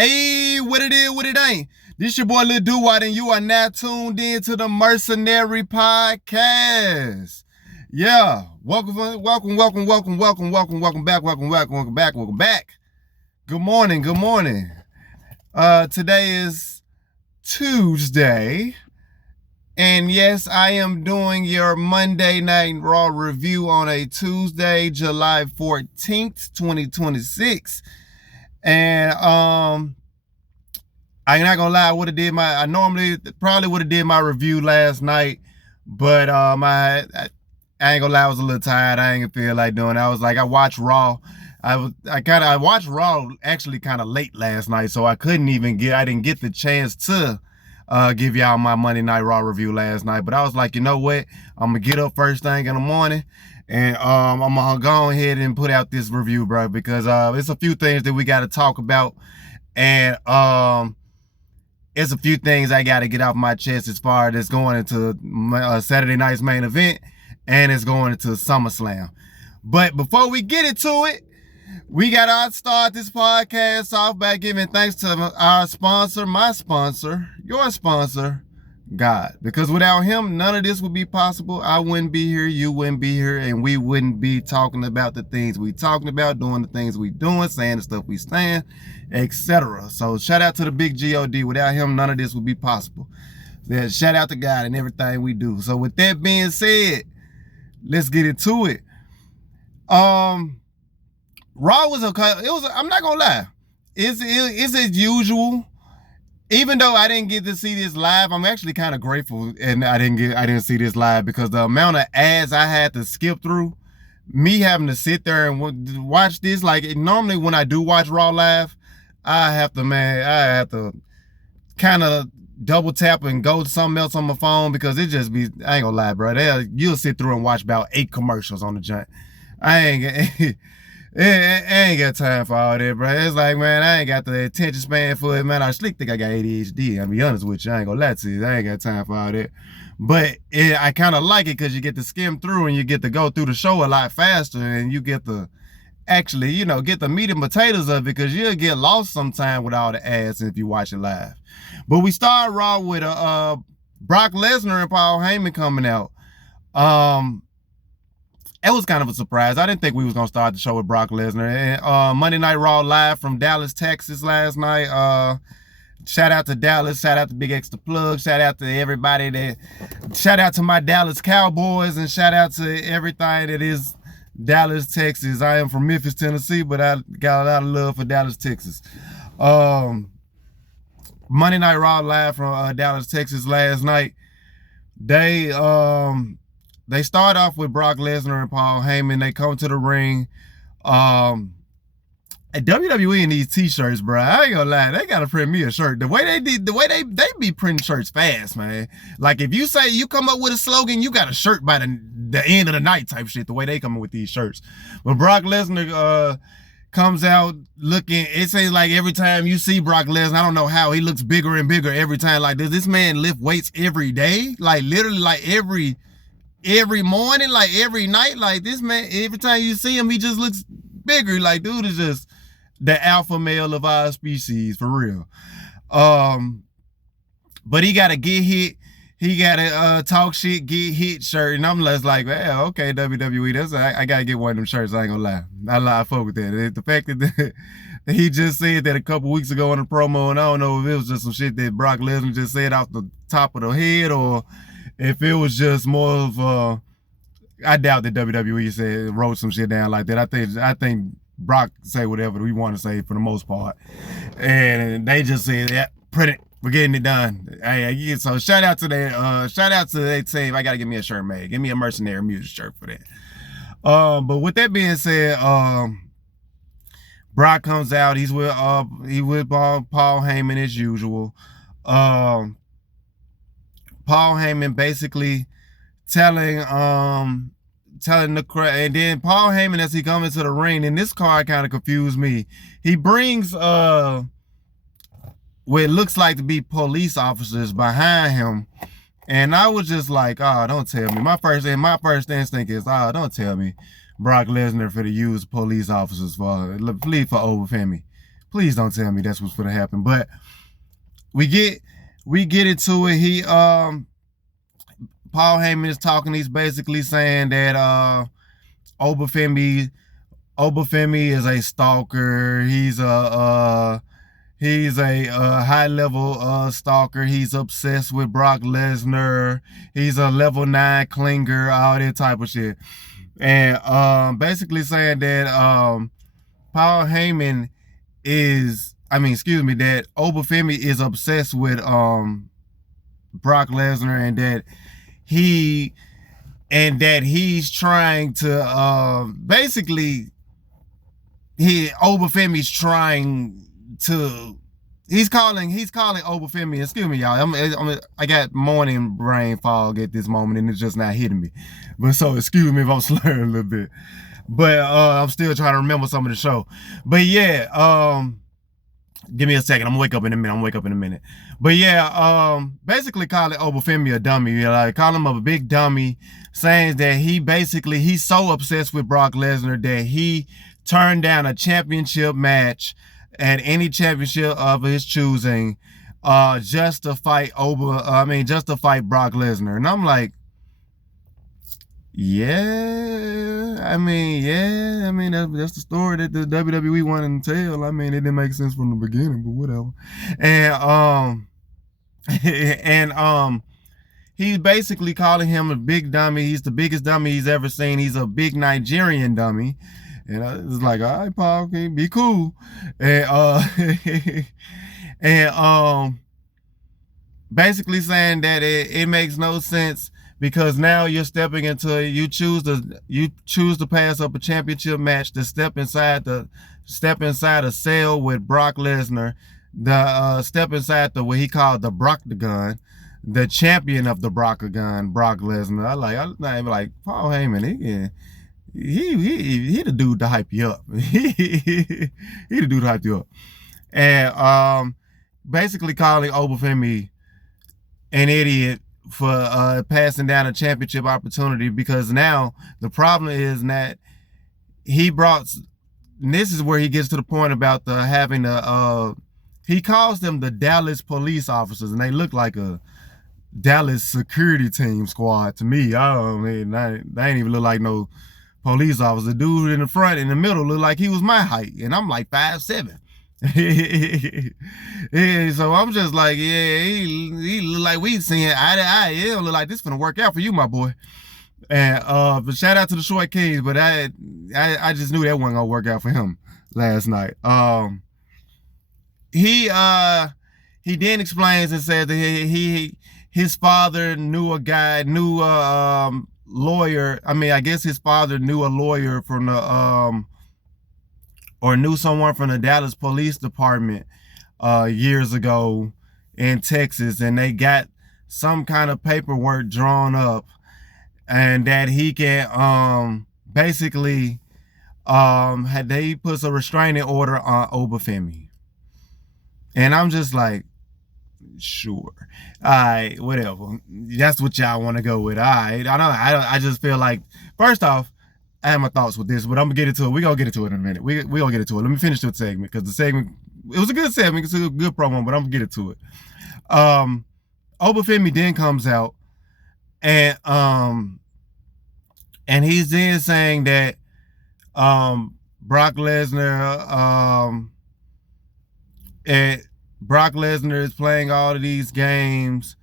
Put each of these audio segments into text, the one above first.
Hey, what it is, what it ain't. This your boy Lil Duwatt, and you are now tuned in to the Mercenary podcast. Yeah, welcome back. Good morning. Today is Tuesday, and yes, I am doing your Monday Night Raw review on a Tuesday, July 14th, 2026. And I'm not gonna lie, I normally probably would have did my review last night, but I ain't gonna lie, I was a little tired. I ain't gonna feel like doing it. I was like, I watched Raw. I watched Raw actually kind of late last night, so I didn't get the chance to give y'all my Monday Night Raw review last night. But I was like, you know what? I'm gonna get up first thing in the morning, and I'm gonna go ahead and put out this review, bro, because it's a few things that we got to talk about, and it's a few things I got to get off my chest as far as going into Saturday night's main event, and it's going into SummerSlam. But before we get into it, we got to start this podcast off by giving thanks to our sponsor, my sponsor, your sponsor, God. Because without him, none of this would be possible. I wouldn't be here, you wouldn't be here, and we wouldn't be talking about the things we talking about, doing the things we doing, saying the stuff we saying, etc. So shout out to the big God. Without him, none of this would be possible. Yeah, shout out to God and everything we do. So with that being said, let's get into it. Raw was okay. I'm not gonna lie. It's as usual. Even though I didn't get to see this live, I'm actually kind of grateful, and I didn't see this live, because the amount of ads I had to skip through, me having to sit there and watch this. Like, normally when I do watch Raw live, I have to kind of double tap and go to something else on my phone, because it just be, I ain't gonna lie, bro. You'll sit through and watch about 8 commercials on the joint. I ain't got time for all that, bro. It's like, man, I ain't got the attention span for it, man. I slick think I got ADHD. I'll be honest with you. I ain't gonna lie to you. I ain't got time for all that. But I kind of like it, because you get to skim through and you get to go through the show a lot faster, and you get to actually, get the meat and potatoes of it, because you'll get lost sometime with all the ads if you watch it live. But we start Raw with Brock Lesnar and Paul Heyman coming out. It was kind of a surprise. I didn't think we was gonna start the show with Brock Lesnar. And Monday Night Raw live from Dallas, Texas last night. Shout out to Dallas. Shout out to Big X the Plug. Shout out to everybody shout out to my Dallas Cowboys, and shout out to everything that is Dallas, Texas. I am from Memphis, Tennessee, but I got a lot of love for Dallas, Texas. Monday Night Raw live from Dallas, Texas last night. They start off with Brock Lesnar and Paul Heyman. They come to the ring. At WWE in these t-shirts, bro, I ain't gonna lie, they gotta print me a shirt. The way they be printing shirts fast, man. Like, if you say you come up with a slogan, you got a shirt by the end of the night type shit, the way they come up with these shirts. But Brock Lesnar comes out looking, it seems like every time you see Brock Lesnar, I don't know how, he looks bigger and bigger every time. Like, does this man lift weights every day? Like, literally, like every morning, like every night? Like, this man, every time you see him, he just looks bigger. Like, dude is just the alpha male of our species, for real. But he gotta get hit. He gotta talk shit, get hit shirt. And I'm just like, well, okay, WWE, I gotta get one of them shirts. I ain't gonna lie. I fuck with that. The fact that he just said that a couple weeks ago in a promo, and I don't know if it was just some shit that Brock Lesnar just said off the top of the head, or if it was just more of I doubt that WWE wrote some shit down like that. I think Brock say whatever we want to say for the most part, and they just said, yeah, print it, we're getting it done. Hey, so shout out to that team. I gotta get me a shirt made. Give me a Mercenary music shirt for that. But with that being said, Brock comes out. He's with Paul Heyman as usual. Paul Heyman basically telling the crowd, and then Paul Heyman, as he comes into the ring, and this card kind of confused me. He brings what it looks like to be police officers behind him, and I was just like, oh, don't tell me. My first instinct is, oh, don't tell me Brock Lesnar for to use police officers for over Femi. Please don't tell me that's what's gonna happen. But we get into it. Paul Heyman is talking. He's basically saying that Obafemi is a stalker. He's a high level stalker. He's obsessed with Brock Lesnar. He's a level 9 clinger, all that type of shit. And basically saying that Paul Heyman that Obafemi is obsessed with Brock Lesnar, and that he's trying to Obafemi's trying to he's calling Obafemi. Excuse me, y'all. I got morning brain fog at this moment, and it's just not hitting me. But so excuse me if I'm slurring a little bit. But I'm still trying to remember some of the show. But yeah, give me a second. I'm gonna wake up in a minute. But yeah, basically calling Obafemi a dummy. You know, like call him a big dummy, saying that he's so obsessed with Brock Lesnar that he turned down a championship match at any championship of his choosing, just to fight Brock Lesnar. And I'm like, that's the story that the WWE wanted to tell. I mean, it didn't make sense from the beginning, but whatever. And he's basically calling him a big dummy. He's the biggest dummy he's ever seen. He's a big Nigerian dummy. And it's like, all right, Paul, okay, be cool. And basically saying that it makes no sense, because now you're stepping into you choose to pass up a championship match to step inside a cell with Brock Lesnar, step inside what he called the Broctagon, the champion of the Broctagon, Brock Lesnar. I like Paul Heyman. He the dude to hype you up. he the dude to hype you up. And basically calling Obafemi an idiot for passing down a championship opportunity, because now the problem is that this is where he gets to the point about he calls them the Dallas police officers, and they look like a Dallas security team squad to me. They ain't even look like no police officer. The dude in the front, in the middle, looked like he was my height, and I'm like 5'7". Yeah, so I'm just like, yeah, he look like we seeing eye to eye. It don't look like this finna work out for you, my boy. And but shout out to the Short Kings, but I just knew that wasn't gonna work out for him last night. He then explains and says that his father knew a lawyer. I mean, I guess his father knew a lawyer from the or knew someone from the Dallas Police Department years ago in Texas, and they got some kind of paperwork drawn up, and that he can basically they puts a restraining order on Obafemi. And I'm just like, sure, all right, whatever. That's what y'all want to go with. All right, I just feel like, first off, I have my thoughts with this, but I'm gonna get into it. We're gonna get into it in a minute. We gonna get into it. Let me finish the segment, because the segment, it was a good segment. It's a good promo, but I'm gonna get into it. Obafemi then comes out, and he's then saying that Brock Lesnar is playing all of these games,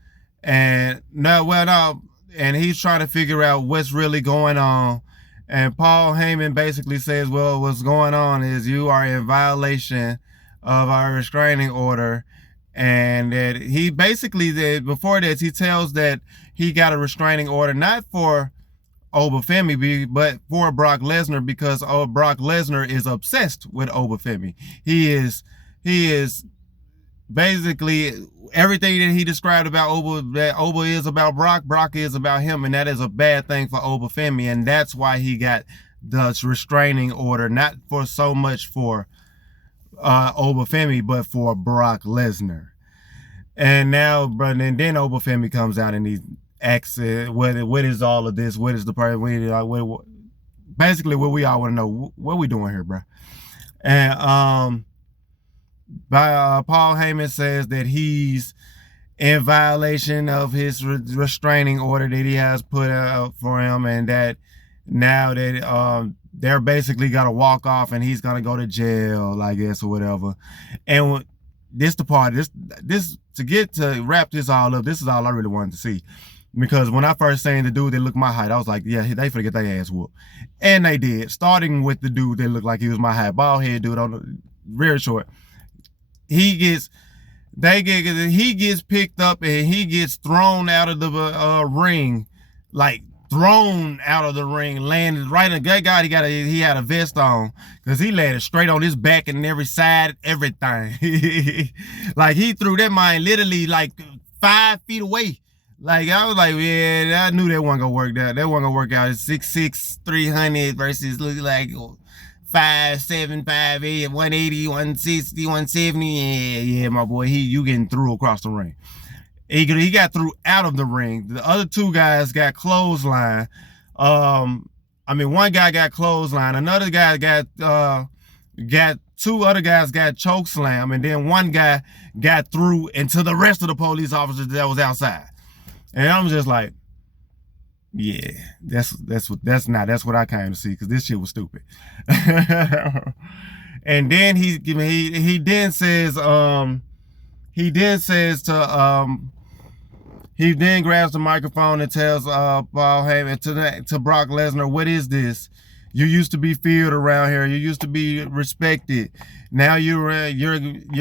and and he's trying to figure out what's really going on. And Paul Heyman basically says, well, what's going on is you are in violation of our restraining order. And that he basically, before this, he tells that he got a restraining order, not for Obafemi, but for Brock Lesnar, because Brock Lesnar is obsessed with Obafemi. He is basically everything that he described about Oba is about Brock is about him, and that is a bad thing for Obafemi, and that's why he got the restraining order, not for so much for Obafemi, but for Brock Lesnar. And now, and then Obafemi comes out and he asks, what is all of this? What is the part? Basically, what we all want to know, what we doing here, bro? And Paul Heyman says that he's in violation of his restraining order that he has put out for him, and that now that they're basically gonna walk off and he's gonna go to jail, I guess, or whatever. And this the part, this to wrap this all up, this is all I really wanted to see. Because when I first seen the dude that looked my height, I was like, yeah, they finna get their ass whooped. And they did. Starting with the dude that looked like he was my height, bald head dude on the very short. He gets picked up and he gets thrown out of the ring, like thrown out of the ring, landed right in the guy. He had a vest on because he landed straight on his back and every side, everything. Like he threw that mine literally like 5 feet away. Like I was like, yeah, I knew that wasn't gonna work out. That wasn't gonna work out. It's 6'6", 300 versus look like 5'7", 5'8", 180, 160, 170. Yeah, my boy, you getting through across the ring. He got through out of the ring. The other two guys got clothesline. One guy got clothesline. Another guy got two other guys got choke slam, and then one guy got through into the rest of the police officers that was outside. And I'm just like, yeah, that's what I came to see, because this shit was stupid. And then he then says he then grabs the microphone and tells Paul Heyman to Brock Lesnar, what is this? You used to be feared around here. You used to be respected. Now you're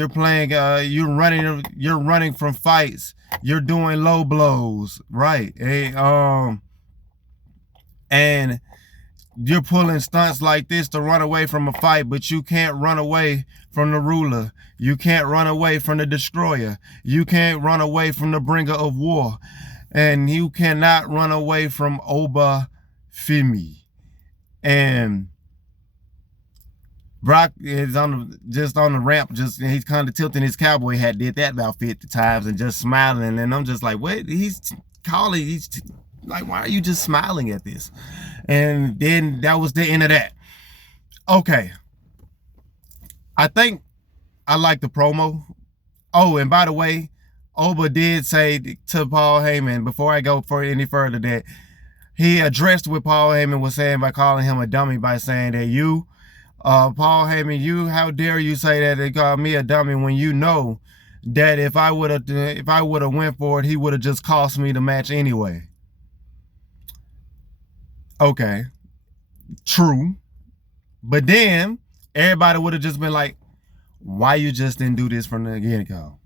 playing. You're running from fights. You're doing low blows, right? And you're pulling stunts like this to run away from a fight, but you can't run away from the ruler. You can't run away from the destroyer. You can't run away from the bringer of war, and you cannot run away from Oba Femi. And Brock is on the ramp, he's kind of tilting his cowboy hat, did that about 50 times and just smiling. And I'm just like, what? He's like, why are you just smiling at this? And then that was the end of that. Okay. I think I like the promo. Oh, and by the way, Oba did say to Paul Heyman, before I go for any further, that he addressed what Paul Heyman was saying by calling him a dummy, by saying that Paul Heyman, how dare you say that they called me a dummy when you know that if I would have went for it, he would have just cost me the match anyway. Okay, true. But then everybody would have just been like, why you just didn't do this from the get-go?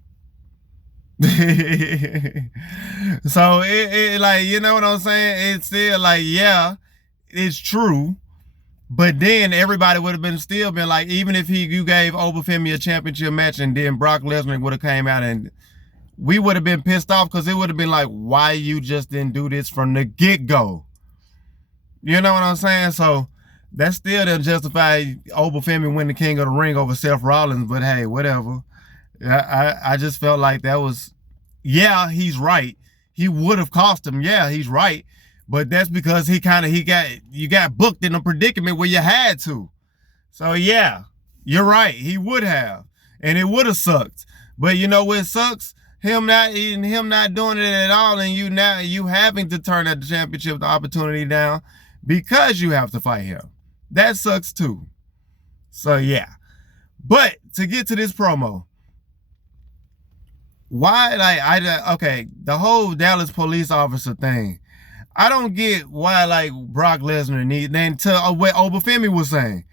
So it like, you know what I'm saying? It's still like, yeah, it's true. But then everybody would have still been like, even if you gave Oba Femi a championship match and then Brock Lesnar would have came out, and we would have been pissed off, because it would have been like, why you just didn't do this from the get-go? You know what I'm saying? So that still doesn't justify Oba Femi winning the King of the Ring over Seth Rollins, but hey, whatever. I just felt like that was, yeah, he's right. He would have cost him. Yeah, he's right. But that's because you got booked in a predicament where you had to. So yeah, you're right. He would have. And it would have sucked. But you know what sucks? Him not doing it at all, and you having to turn that championship opportunity down because you have to fight him. That sucks too. So yeah. But to get to this promo, why, okay, the whole Dallas police officer thing, I don't get why, like, Brock Lesnar then to what Oba Femi was saying.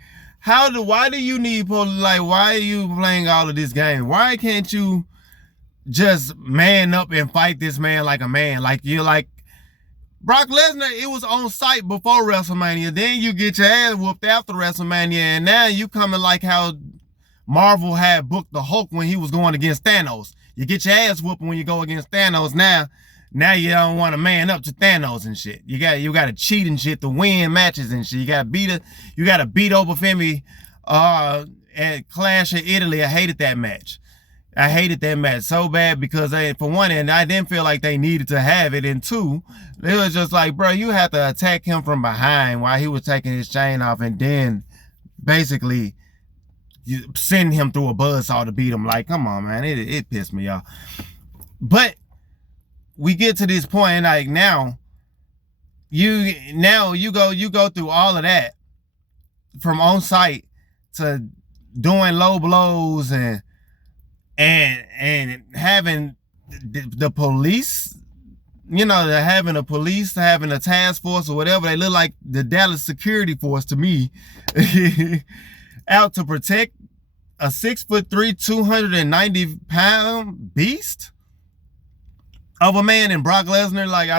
Why do you need why are you playing all of this game? Why can't you just man up and fight this man like a man? Like, you're like Brock Lesnar, it was on site before WrestleMania. Then you get your ass whooped after WrestleMania, and now you coming like how Marvel had booked the Hulk when he was going against Thanos. You get your ass whooping when you go against Thanos. Now you don't want to man up to Thanos and shit. You got to cheat and shit to win matches and shit. You got to beat Oba Femi at Clash of Italy. I hated that match. I hated that match so bad because for one end, I didn't feel like they needed to have it. And two, it was just like, bro, you have to attack him from behind while he was taking his chain off, and then basically you send him through a buzzsaw to beat him. Like, come on, man, it pissed me off. But we get to this point, like now you go through all of that from on site to doing low blows and having the police, having a police, having a task force or whatever. They look like the Dallas security force to me, out to protect a 6'3", 290-pound beast of a man in Brock Lesnar. Like, I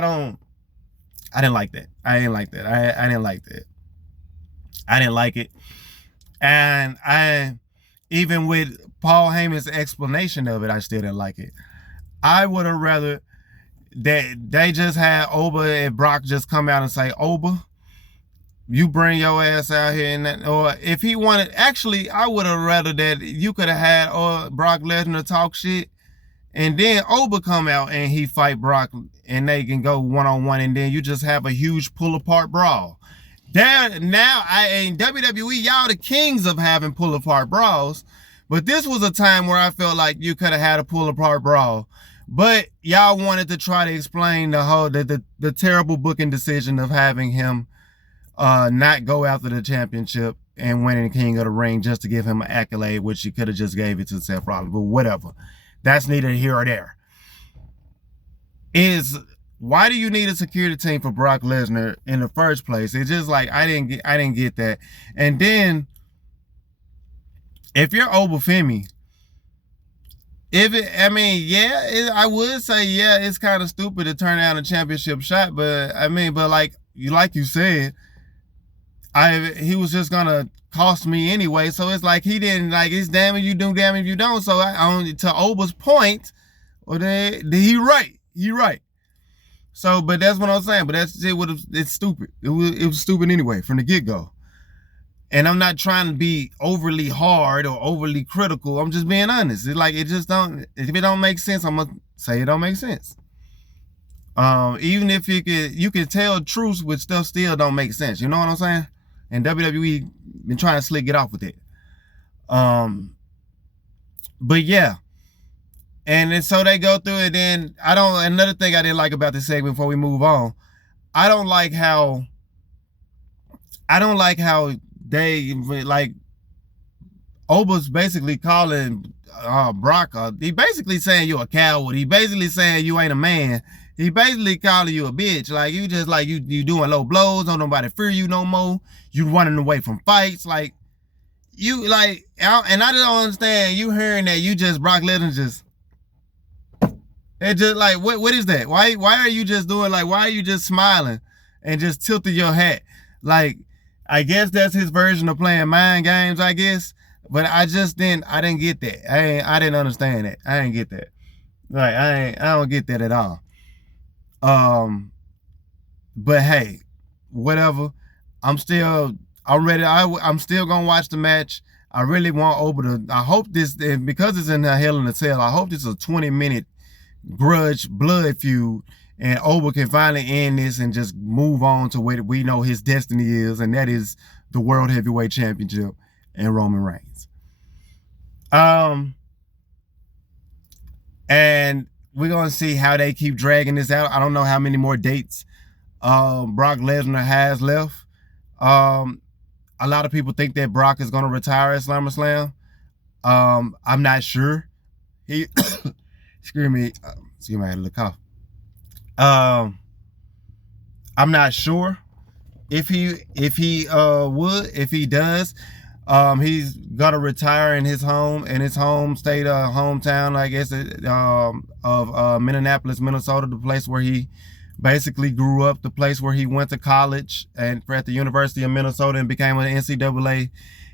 didn't like that. I didn't like that. I didn't like that. I didn't like it. And even with Paul Heyman's explanation of it, I still didn't like it. I would have rather that they just had Oba and Brock just come out and say, Oba, you bring your ass out here. And that, or if he wanted, actually, I would have rather that you could have had Brock Lesnar talk shit, and then Oba come out and he fight Brock, and they can go one-on-one, and then you just have a huge pull-apart brawl. Now, in WWE, y'all the kings of having pull-apart brawls, but this was a time where I felt like you could have had a pull-apart brawl, but y'all wanted to try to explain the terrible booking decision of having him not go after the championship and winning King of the Ring just to give him an accolade, which you could have just gave it to Seth Rollins, but whatever. That's neither here or there. Why do you need a security team for Brock Lesnar in the first place? It's just like, I didn't get that. And then, if you're Obafemi, I would say, yeah, it's kind of stupid to turn down a championship shot, but like you said, he was just gonna cost me anyway. So it's like he didn't, like, it's damn if you do, damn if you don't. So to Oba's point, well, he right. So, but that's what I'm saying. But it's stupid. It was stupid anyway from the get-go. And I'm not trying to be overly hard or overly critical. I'm just being honest. It's like, if it don't make sense, I'm gonna say it don't make sense. Even if you can tell truths which stuff still don't make sense. You know what I'm saying? And WWE been trying to slick it off with it. But yeah. And then so they go through it. Then another thing I didn't like about this segment before we move on, I don't like how they, like, Oba's basically calling Brock, he basically saying you're a coward. He basically saying you ain't a man. He basically calling you a bitch. Like, you just, like, you doing low blows, don't nobody fear you no more. You running away from fights. Like, you, like, and I don't understand, you hearing that you just, Brock Lesnar just, it's just like, what is that? Why are you just doing, like, why are you just smiling and just tilting your hat? Like, I guess that's his version of playing mind games, I guess. But I didn't get that. I didn't understand that. I didn't get that. Like, I don't get that at all. But hey, whatever. I'm ready. I'm still gonna watch the match. I really want Oba to, I hope this, because it's in the Hell in a Cell, I hope this is a 20-minute grudge blood feud, and Oba can finally end this and just move on to what we know his destiny is, and that is the World Heavyweight Championship and Roman Reigns. And we're going to see how they keep dragging this out. I don't know how many more dates Brock Lesnar has left. A lot of people think that Brock is going to retire at SummerSlam. I'm not sure. Excuse me, I had a little cough. I'm not sure if he would. If he does, he's gonna retire in his home state, hometown, I guess, of Minneapolis, Minnesota, the place where he basically grew up, the place where he went to college and at the University of Minnesota and became an NCAA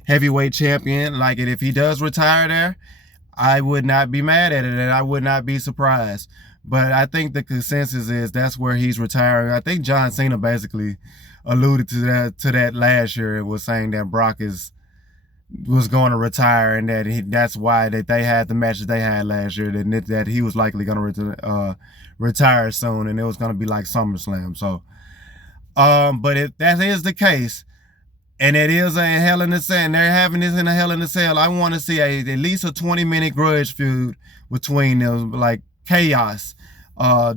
heavyweight champion. Like, if he does retire there, I would not be mad at it, and I would not be surprised. But I think the consensus is that's where he's retiring. I think John Cena basically alluded to that last year. It was saying that Brock was going to retire, and that that's why that they had the match that they had last year, that he was likely going to retire soon, and it was going to be like SummerSlam. So, but if that is the case, And it is a Hell in a Cell. And they're having this in a Hell in a Cell. I want to see at least a 20-minute grudge feud between them, like chaos.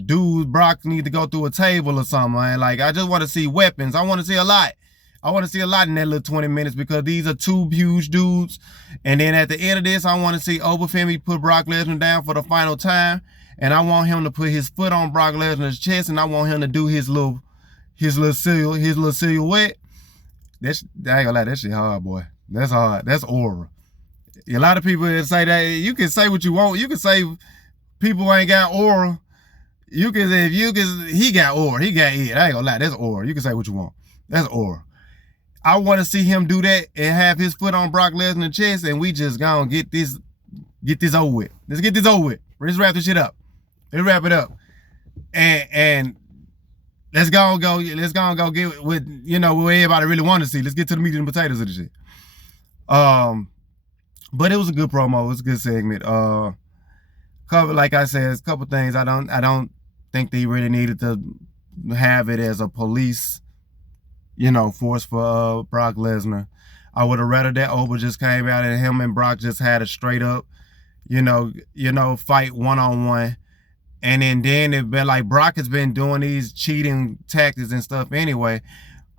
Dude, Brock need to go through a table or something, man. Like, I just want to see weapons. I want to see a lot. I want to see a lot in that little 20 minutes because these are two huge dudes. And then at the end of this, I want to see Obafemi put Brock Lesnar down for the final time. And I want him to put his foot on Brock Lesnar's chest, and I want him to do his little silhouette. I ain't gonna lie, that shit hard, boy. That's hard. That's aura. A lot of people say that. You can say what you want. You can say people ain't got aura. You can say he got aura. He got it. I ain't gonna lie, that's aura. You can say what you want. That's aura. I want to see him do that and have his foot on Brock Lesnar's chest, and we just gonna get this over with. Let's get this over with. Let's wrap this shit up. Let's wrap it up. And let's go get with, what everybody really want to see. Let's get to the meat and potatoes of the shit. But it was a good promo. It was a good segment. Like I said, a couple things I don't think they really needed to have it as a police, force for Brock Lesnar. I would have rather that Oba just came out and him and Brock just had a straight up, fight one-on-one. And then it been like Brock has been doing these cheating tactics and stuff anyway.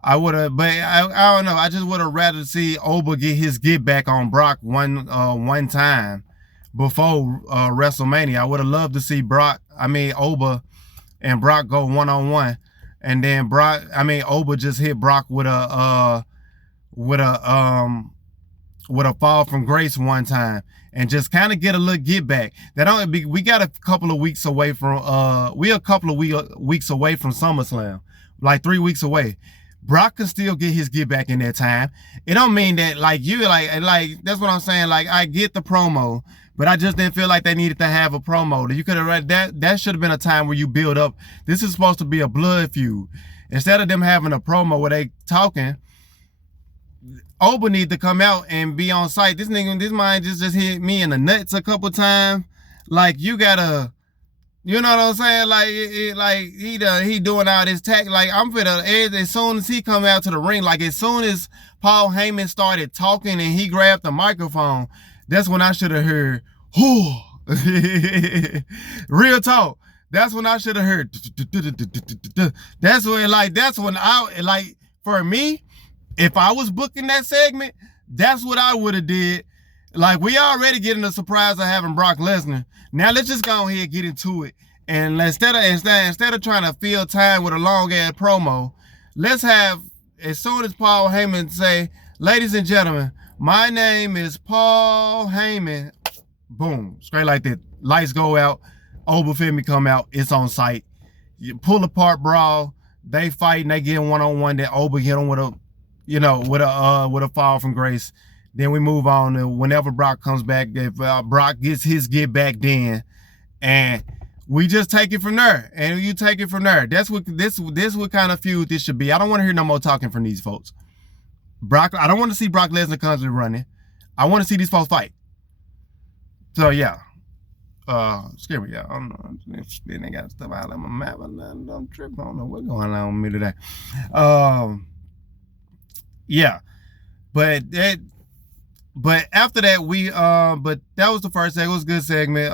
I would have, but I don't know. I just would have rather see Oba get his get back on Brock one time before WrestleMania. I would have loved to see Oba and Brock go one-on-one, and then Oba just hit Brock with a fall from grace one time, and just kind of get a little get back. We got a couple of weeks away from weeks away from SummerSlam, like 3 weeks away. Brock can still get his get back in that time. It don't mean that like that's what I'm saying. Like, I get the promo, but I just didn't feel like they needed to have a promo. You could have read that. That should have been a time where you build up. This is supposed to be a blood feud. Instead of them having a promo where they talking, Oba need to come out and be on site. This man just hit me in the nuts a couple times. Like, you gotta, you know what I'm saying? Like, he doing all this tech. Like, I'm finna, as soon as he come out to the ring, like as soon as Paul Heyman started talking and he grabbed the microphone, that's when I should have heard, whoo. Real talk. That's when I should have heard. That's when for me, if I was booking that segment, that's what I would have did. Like, we already getting the surprise of having Brock Lesnar. Now let's just go ahead and get into it. And instead of trying to fill time with a long ass promo, let's have, as soon as Paul Heyman say, "Ladies and gentlemen, my name is Paul Heyman," boom, straight like that. Lights go out. Obafemi come out. It's on site. You pull apart brawl. They fight and they get one-on-one. Then Oba hit him with a fall from grace. Then we move on to whenever Brock comes back. If Brock gets his get back, then, and we just take it from there. And you take it from there. That's what what kind of feud this should be. I don't want to hear no more talking from these folks. I don't want to see Brock Lesnar constantly running. I want to see these folks fight. So yeah. Excuse me, y'all. I don't know. They got stuff out on my map. I'm tripping. I don't know what's going on with me today. Yeah. But after that, but that was the first segment. It was a good segment.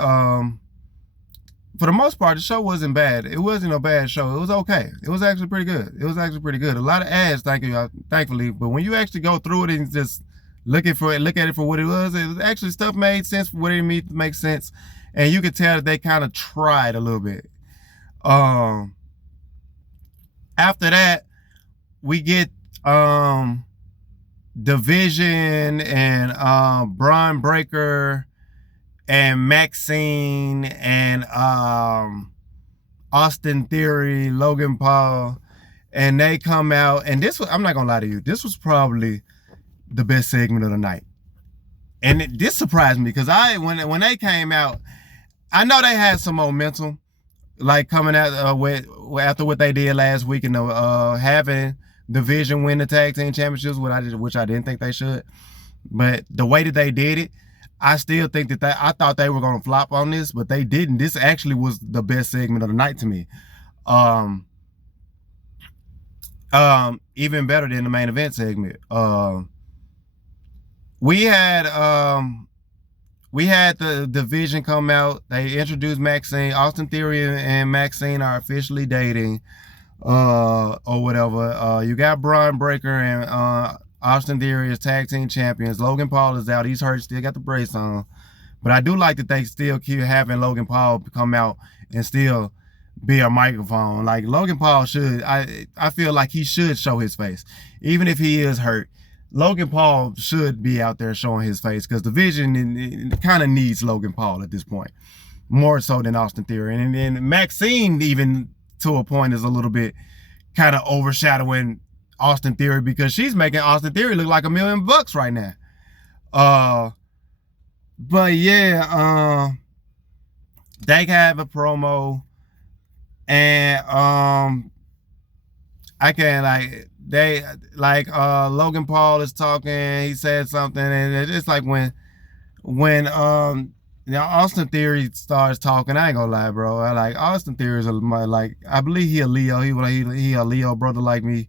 For the most part, the show wasn't bad. It wasn't a bad show. It was okay. It was actually pretty good. A lot of ads, thankfully. But when you actually go through it and just look at it for what it was actually stuff made sense for what it makes sense. And you could tell that they kind of tried a little bit. After that, we get Division and Braun Breaker and Maxine and Austin Theory, Logan Paul, and they come out, and this was, I'm not gonna lie to you, this was probably the best segment of the night. And this surprised me because when they came out, I know they had some momentum, like coming out after what they did last week, and having Division win the tag team championships, which I didn't think they should. But the way that they did it, I still think that I thought they were gonna flop on this, but they didn't. This actually was the best segment of the night to me. Even better than the main event segment. We had the division come out. They introduced Maxine. Austin Theory and Maxine are officially dating, or whatever. You got Braun Breaker and Austin Theory as tag team champions. Logan Paul is out. He's hurt. Still got the brace on. But I do like that they still keep having Logan Paul come out and still be a microphone. Like Logan Paul should. I feel like he should show his face, even if he is hurt. Logan Paul should be out there showing his face because the division kind of needs Logan Paul at this point, more so than Austin Theory. And then Maxine, even to a point, is a little bit kind of overshadowing Austin Theory because she's making Austin Theory look like $1 million right now. But yeah, they have a promo, and I can Logan Paul is talking. He said something, and it's like when Austin Theory starts talking. I ain't gonna lie, bro. I like Austin Theory is I believe he a Leo. He a Leo brother like me.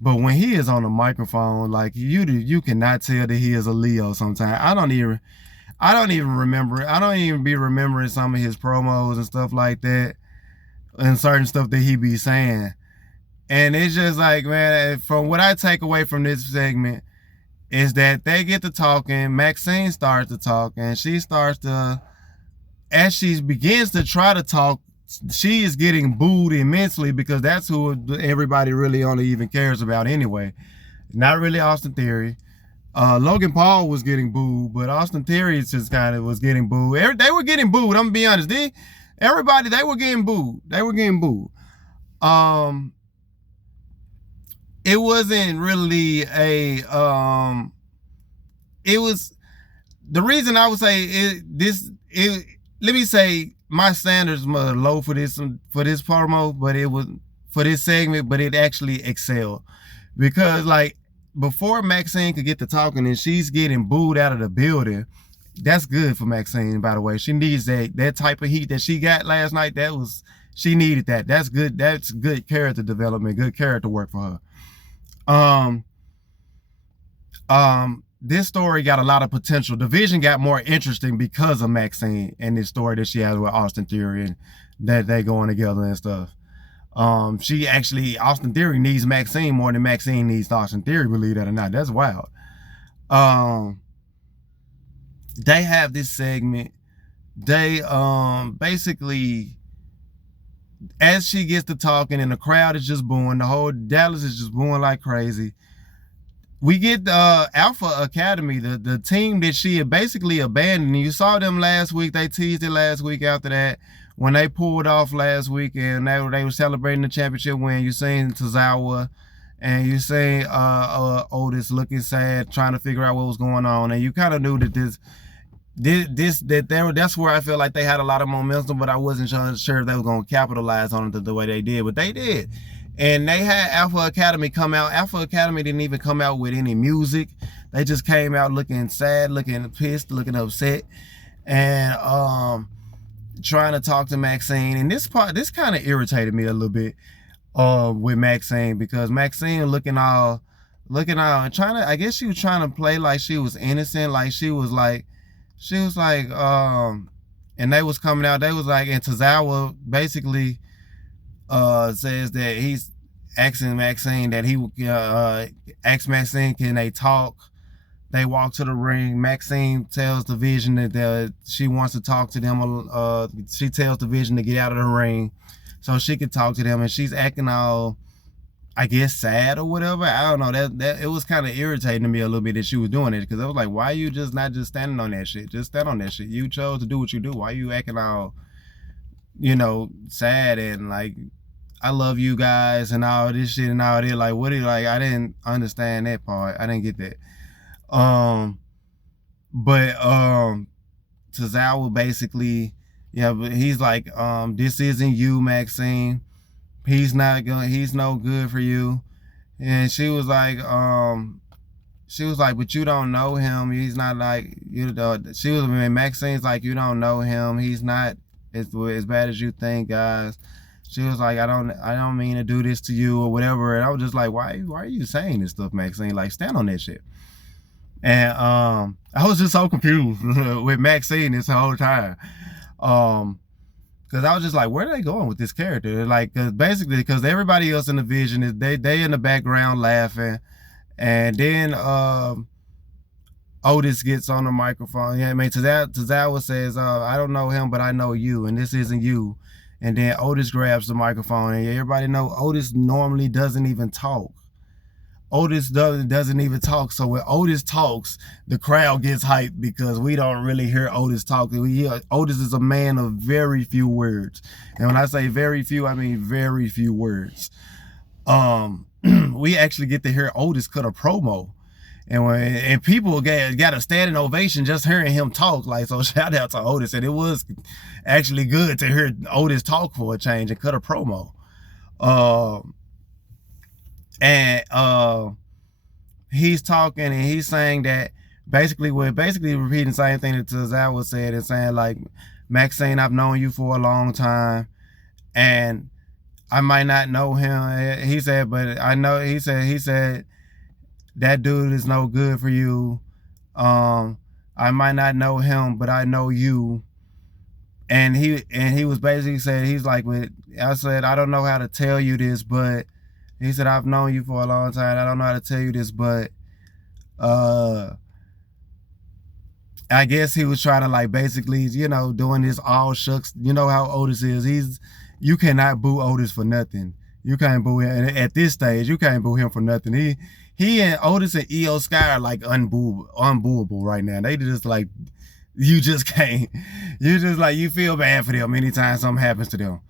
But when he is on the microphone, like you cannot tell that he is a Leo. Sometimes I don't even remember. I don't even be remembering some of his promos and stuff like that, and certain stuff that he be saying. And it's just like, man, from what I take away from this segment is that they get to talking. Maxine starts to talk, and she starts to, as she begins to try to talk, she is getting booed immensely because that's who everybody really only even cares about anyway. Not really Austin Theory. Logan Paul was getting booed, but Austin Theory just kind of was getting booed. They were getting booed. I'm gonna be honest. They were getting booed. They were getting booed. It wasn't really it was the reason I would say let me say my standards were low for this promo, but it was for this segment, but it actually excelled because like before Maxine could get to talking and she's getting booed out of the building. That's good for Maxine, by the way. She needs that type of heat that she got last night. She needed that. That's good. That's good character development, good character work for her. This story got a lot of potential. Division got more interesting because of Maxine and this story that she has with Austin Theory and that they going together and stuff. Austin Theory needs Maxine more than Maxine needs Austin Theory, believe that or not. That's wild. They have this segment. They basically, as she gets to talking and the crowd is just booing, the whole Dallas is just booing like crazy. We get the Alpha Academy, the team that she had basically abandoned. You saw them last week. They teased it last week after that when they pulled off last week and they were celebrating the championship win. You seen Tozawa and you seen Otis looking sad, trying to figure out what was going on. And you kind of knew that that's where I feel like they had a lot of momentum, but I wasn't sure if they were going to capitalize on it the way they did, but they did. And they had Alpha Academy come out. Alpha Academy didn't even come out with any music. They just came out looking sad, looking pissed, looking upset, and trying to talk to Maxine. And this kind of irritated me a little bit with Maxine because Maxine looking all trying to, I guess she was trying to play like she was innocent, like she was like, and they was coming out, they was like, and Tozawa basically says that he's asking Maxine that he asked Maxine, can they talk? They walk to the ring. Maxine tells the Vision that she wants to talk to them. She tells the Vision to get out of the ring so she could talk to them, and she's acting all, I guess, sad or whatever. I don't know. That it was kind of irritating to me a little bit that she was doing it because I was like, why are you just not just standing on that shit? Just stand on that shit. You chose to do what you do. Why are you acting all, sad and like, I love you guys and all this shit and all that? Like, I didn't understand that part. I didn't get that. But Tozawa basically, but he's like, this isn't you, Maxine. He's no good for you. And she was like, but you don't know him. He's not like, Maxine's like, you don't know him. He's not as bad as you think, guys. She was like, I don't mean to do this to you or whatever. And I was just like, why are you saying this stuff, Maxine? Like, stand on that shit. And I was just so confused with Maxine this whole time. Because I was just like, where are they going with this character? Like, because everybody else in the vision is they in the background laughing, and then Otis gets on the microphone. Yeah, I mean, Tozawa says, I don't know him, but I know you, and this isn't you. And then Otis grabs the microphone, and everybody know Otis normally doesn't even talk. Otis doesn't even talk. So when Otis talks, the crowd gets hyped because we don't really hear Otis talk. Otis is a man of very few words. And when I say very few, I mean very few words. We actually get to hear Otis cut a promo. And people got a standing ovation just hearing him talk. Like, so shout out to Otis. And it was actually good to hear Otis talk for a change and cut a promo. He's talking and he's saying that basically repeating the same thing that Tozawa said and saying like, Maxine, I've known you for a long time and I might not know him. He said, but I know, he said, that dude is no good for you. I might not know him, but I know you. And he was basically saying, he's like, I said, I don't know how to tell you this, but he said, I've known you for a long time. I don't know how to tell you this, but I guess he was trying to like basically, you know, doing this all shucks. You know how Otis is. You cannot boo Otis for nothing. You can't boo him. And at this stage, you can't boo him for nothing. He and Otis and EO Sky are like unbooable right now. They just like, you just can't. You just like, you feel bad for them anytime something happens to them.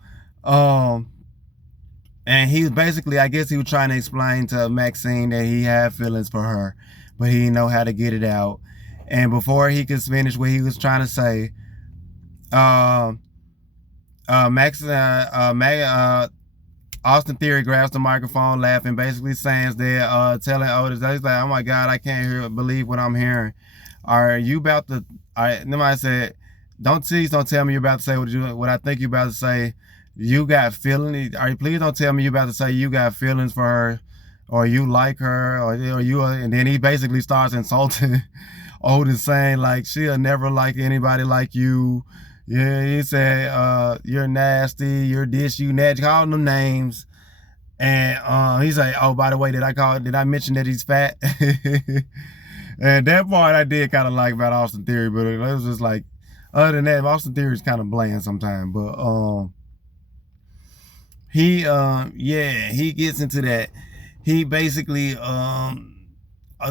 And he was basically, I guess he was trying to explain to Maxine that he had feelings for her, but he didn't know how to get it out. And before he could finish what he was trying to say, Austin Theory grabs the microphone laughing, basically saying that, telling Otis, he's like, oh my God, I can't believe what I'm hearing. Are you about to, nobody said, don't tell me you're about to say what I think you're about to say. You got feelings. Please don't tell me you're about to say you got feelings for her or you like her or you, and then he basically starts insulting Otis, saying like, she'll never like anybody like you. Yeah, he said, you're nasty, you're this, you that, calling them names. And he's like, oh, by the way, did I mention that he's fat? And that part I did kind of like about Austin Theory, but it was just like, other than that, Austin Theory is kind of bland sometimes. But he gets into that. He basically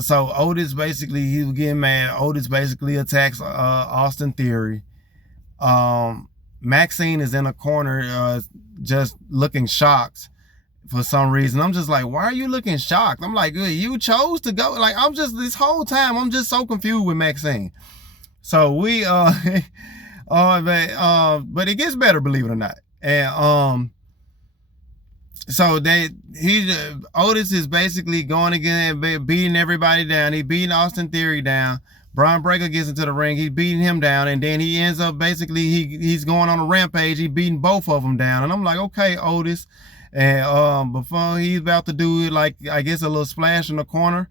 so Otis basically, he was getting mad. Otis basically attacks Austin Theory. Maxine is in a corner just looking shocked for some reason. I'm just like, why are you looking shocked? I'm like, you chose to go. Like, I'm just, this whole time I'm just so confused with Maxine. So we but it gets better, believe it or not. And so Otis is basically going again, beating everybody down. He beating Austin Theory down. Braun Breaker gets into the ring. He's beating him down, and then he ends up basically he's going on a rampage. He's beating both of them down, and I'm like, okay, Otis. And before he's about to do like, I guess, a little splash in the corner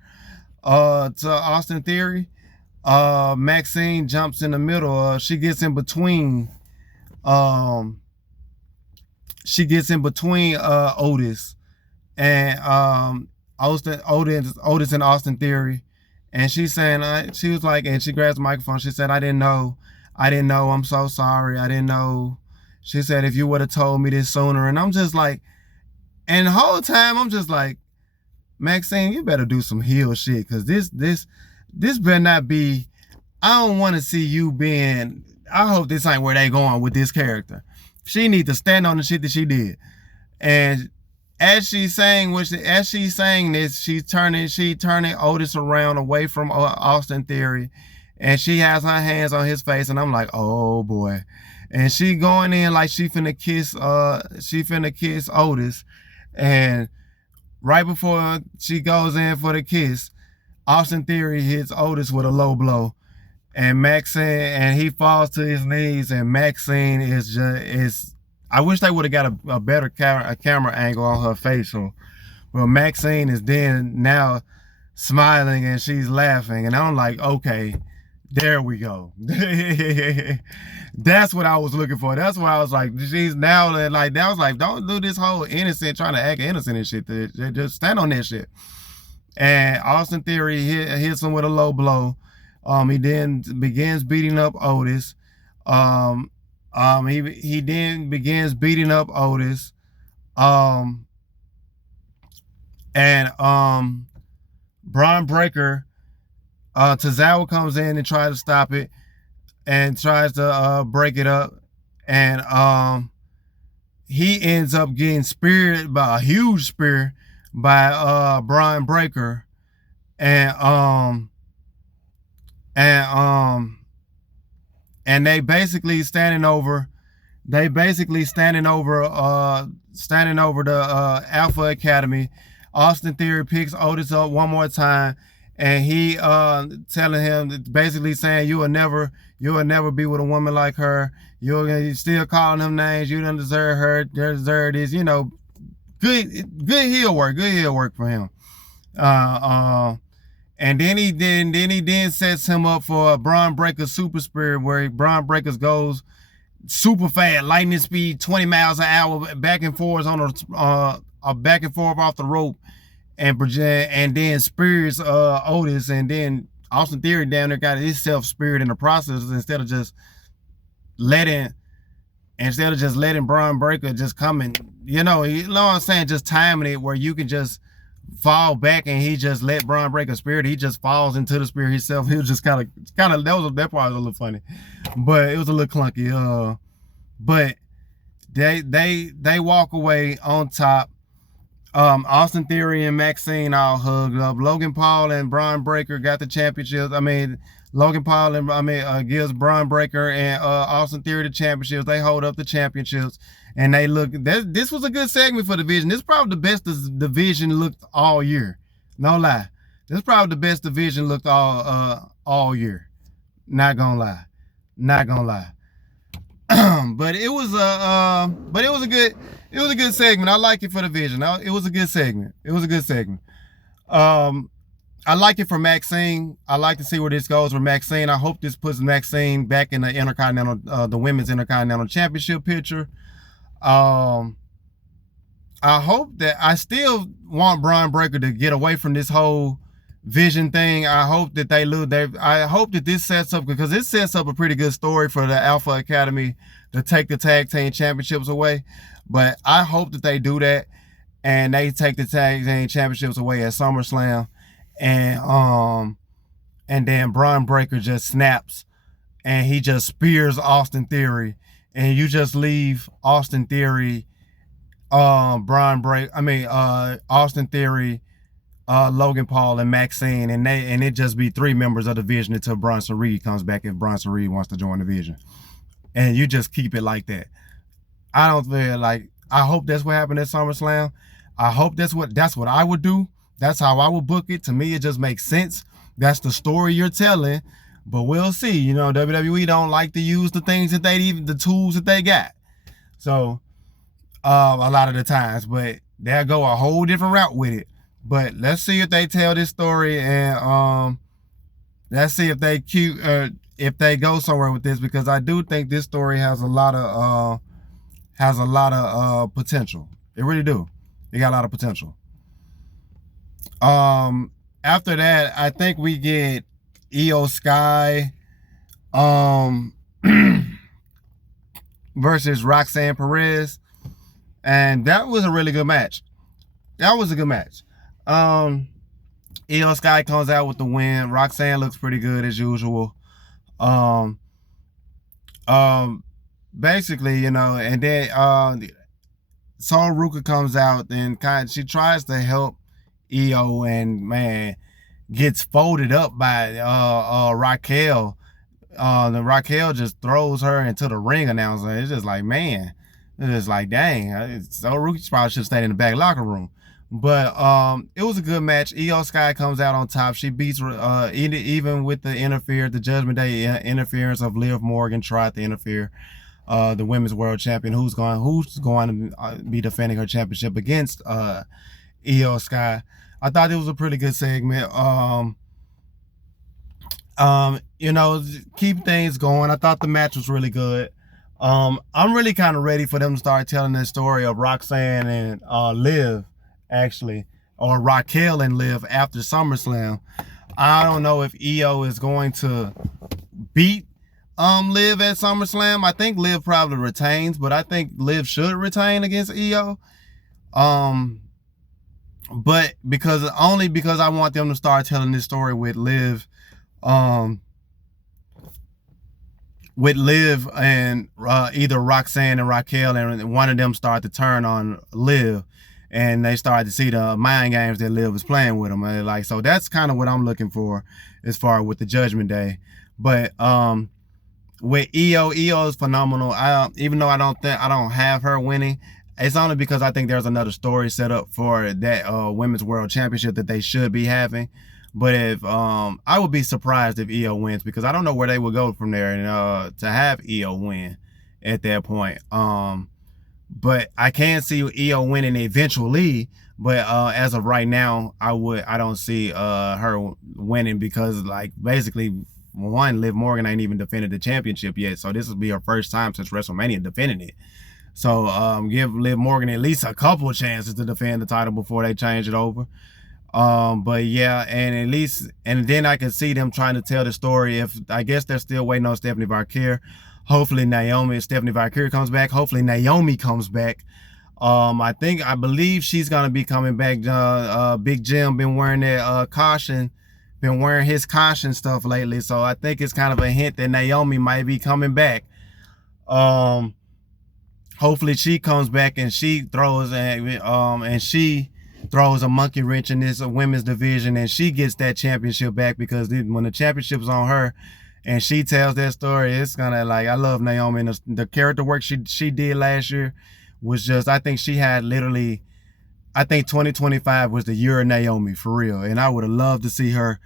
to Austin Theory, Maxine jumps in the middle. She gets in between. Otis and Otis and Austin Theory. And she's saying, she was like, and she grabs the microphone. She said, I didn't know. I'm so sorry. I didn't know. She said, if you would have told me this sooner. And I'm just like, and the whole time I'm just like, Maxine, you better do some heel shit. Cause this better not be, I don't want to see you being, I hope this ain't where they going with this character. She need to stand on the shit that she did. And as she's saying this, she's turning Otis around away from Austin Theory, and she has her hands on his face, and I'm like, oh boy. And she going in like she finna kiss Otis, and right before she goes in for the kiss, Austin Theory hits Otis with a low blow, and he falls to his knees, and Maxine is I wish they would have got a better camera angle on her face. So, well, Maxine is then now smiling and she's laughing, and I'm like, okay, there we go. That's what I was looking for. That's why I was like, she's now like, that was like, don't do this whole innocent, trying to act innocent and shit. Just stand on that shit. And Austin Theory hits him with a low blow. He then begins beating up Otis. He then begins beating up Otis. Braun Breaker, Tozawa comes in and tries to stop it and tries to break it up. And he ends up getting speared by a huge spear by Braun Breaker. And they basically standing over the Alpha Academy. Austin Theory picks Otis up one more time, and he telling him, basically saying, you will never be with a woman like her. You're still calling them names. You don't deserve her. Deserve this. You know, good heel work for him. And then he sets him up for a Braun Breaker super spirit, where Braun Breakers goes super fast, lightning speed, 20 miles an hour, back and forth back and forth off the rope, and then spears Otis, and then Austin Theory down there got himself speared in the process, instead of just letting Braun Breaker just come and, you know what I'm saying, just timing it where you can just fall back, and he just let Braun Breaker spear. He just falls into the spear himself. He was just kind of that part was a little funny, but it was a little clunky. But they walk away on top. Austin Theory and Maxine all hugged up. Logan Paul and Braun Breaker got the championships. Logan Paul gives Braun Breaker and Austin Theory the championships. They hold up the championships, and they look. This was a good segment for the division. This is probably the best the division looked all year. No lie, this is probably the best division looked all year. Not gonna lie. But it was a good segment. I like it for the division. It was a good segment. I like it for Maxine. I like to see where this goes for Maxine. I hope this puts Maxine back in the Intercontinental, the Women's Intercontinental Championship picture. I hope that, I still want Braun Breaker to get away from this whole vision thing. I hope that they lose. I hope that this sets up, because it sets up a pretty good story for the Alpha Academy to take the tag team championships away. But I hope that they do that, and they take the tag team championships away at SummerSlam. And then Braun Breaker just snaps, and he just spears Austin Theory, and you just leave Austin Theory, Austin Theory, Logan Paul, and Maxine, and it just be 3 members of the division until Bronson Reed comes back, if Bronson Reed wants to join the division, and you just keep it like that. I don't feel like, I hope that's what happened at SummerSlam. I hope that's what I would do. That's how I would book it. To me, it just makes sense. That's the story you're telling. But we'll see. You know, WWE don't like to use the tools that they got. So, a lot of the times. But they'll go a whole different route with it. But let's see if they tell this story, and let's see if they go somewhere with this, because I do think this story has a lot of potential. It really do. It got a lot of potential. After that, I think we get Io Sky versus Roxanne Perez, and that was a really good match. Io Sky comes out with the win. Roxanne looks pretty good as usual. Basically, you know, and then Sol Ruka comes out, and she tries to help Io, and man, gets folded up by Raquel. Raquel just throws her into the ring announcer. It's just like, man, it's just like, dang. Sol Ruka probably should have stayed in the back locker room. But it was a good match. Io Sky comes out on top. She beats, even with the Judgment Day interference of Liv Morgan tried to interfere. the women's world champion, who's going to be defending her championship against Io Sky. I thought it was a pretty good segment. You know, keep things going. I thought the match was really good. I'm really kind of ready for them to start telling the story of Roxanne and Liv, actually, or Raquel and Liv after SummerSlam. I don't know if Io is going to beat Liv at SummerSlam. I think Liv probably retains, but I think Liv should retain against Io. But because I want them to start telling this story with Liv and either Roxanne and Raquel, and one of them start to turn on Liv, and they start to see the mind games that Liv is playing with them. Like, so that's kind of what I'm looking for as far with the Judgment Day. But with Io is phenomenal. Even though I don't have her winning, it's only because I think there's another story set up for that Women's World Championship that they should be having. But if I would be surprised if Io wins, because I don't know where they would go from there, and to have Io win at that point. But I can see Io winning eventually. But as of right now, I don't see her winning, because, like, basically, one, Liv Morgan ain't even defended the championship yet, so this will be her first time since WrestleMania defending it. So give Liv Morgan at least a couple of chances to defend the title before they change it over. But yeah, and then I can see them trying to tell the story. If I guess they're still waiting on Stephanie Valkyrie. Hopefully Stephanie Valkyrie comes back. Hopefully Naomi comes back. I believe she's gonna be coming back. Big Jim been wearing that caution. Been wearing his caution stuff lately, so I think it's kind of a hint that Naomi might be coming back. Hopefully she comes back and she throws a monkey wrench in this women's division, and she gets that championship back, because when the championship's on her and she tells that story, it's gonna, like, I love Naomi, and the character work she did last year was just, I think she had literally, I think 2025 was the year of Naomi, for real. And I would have loved to see her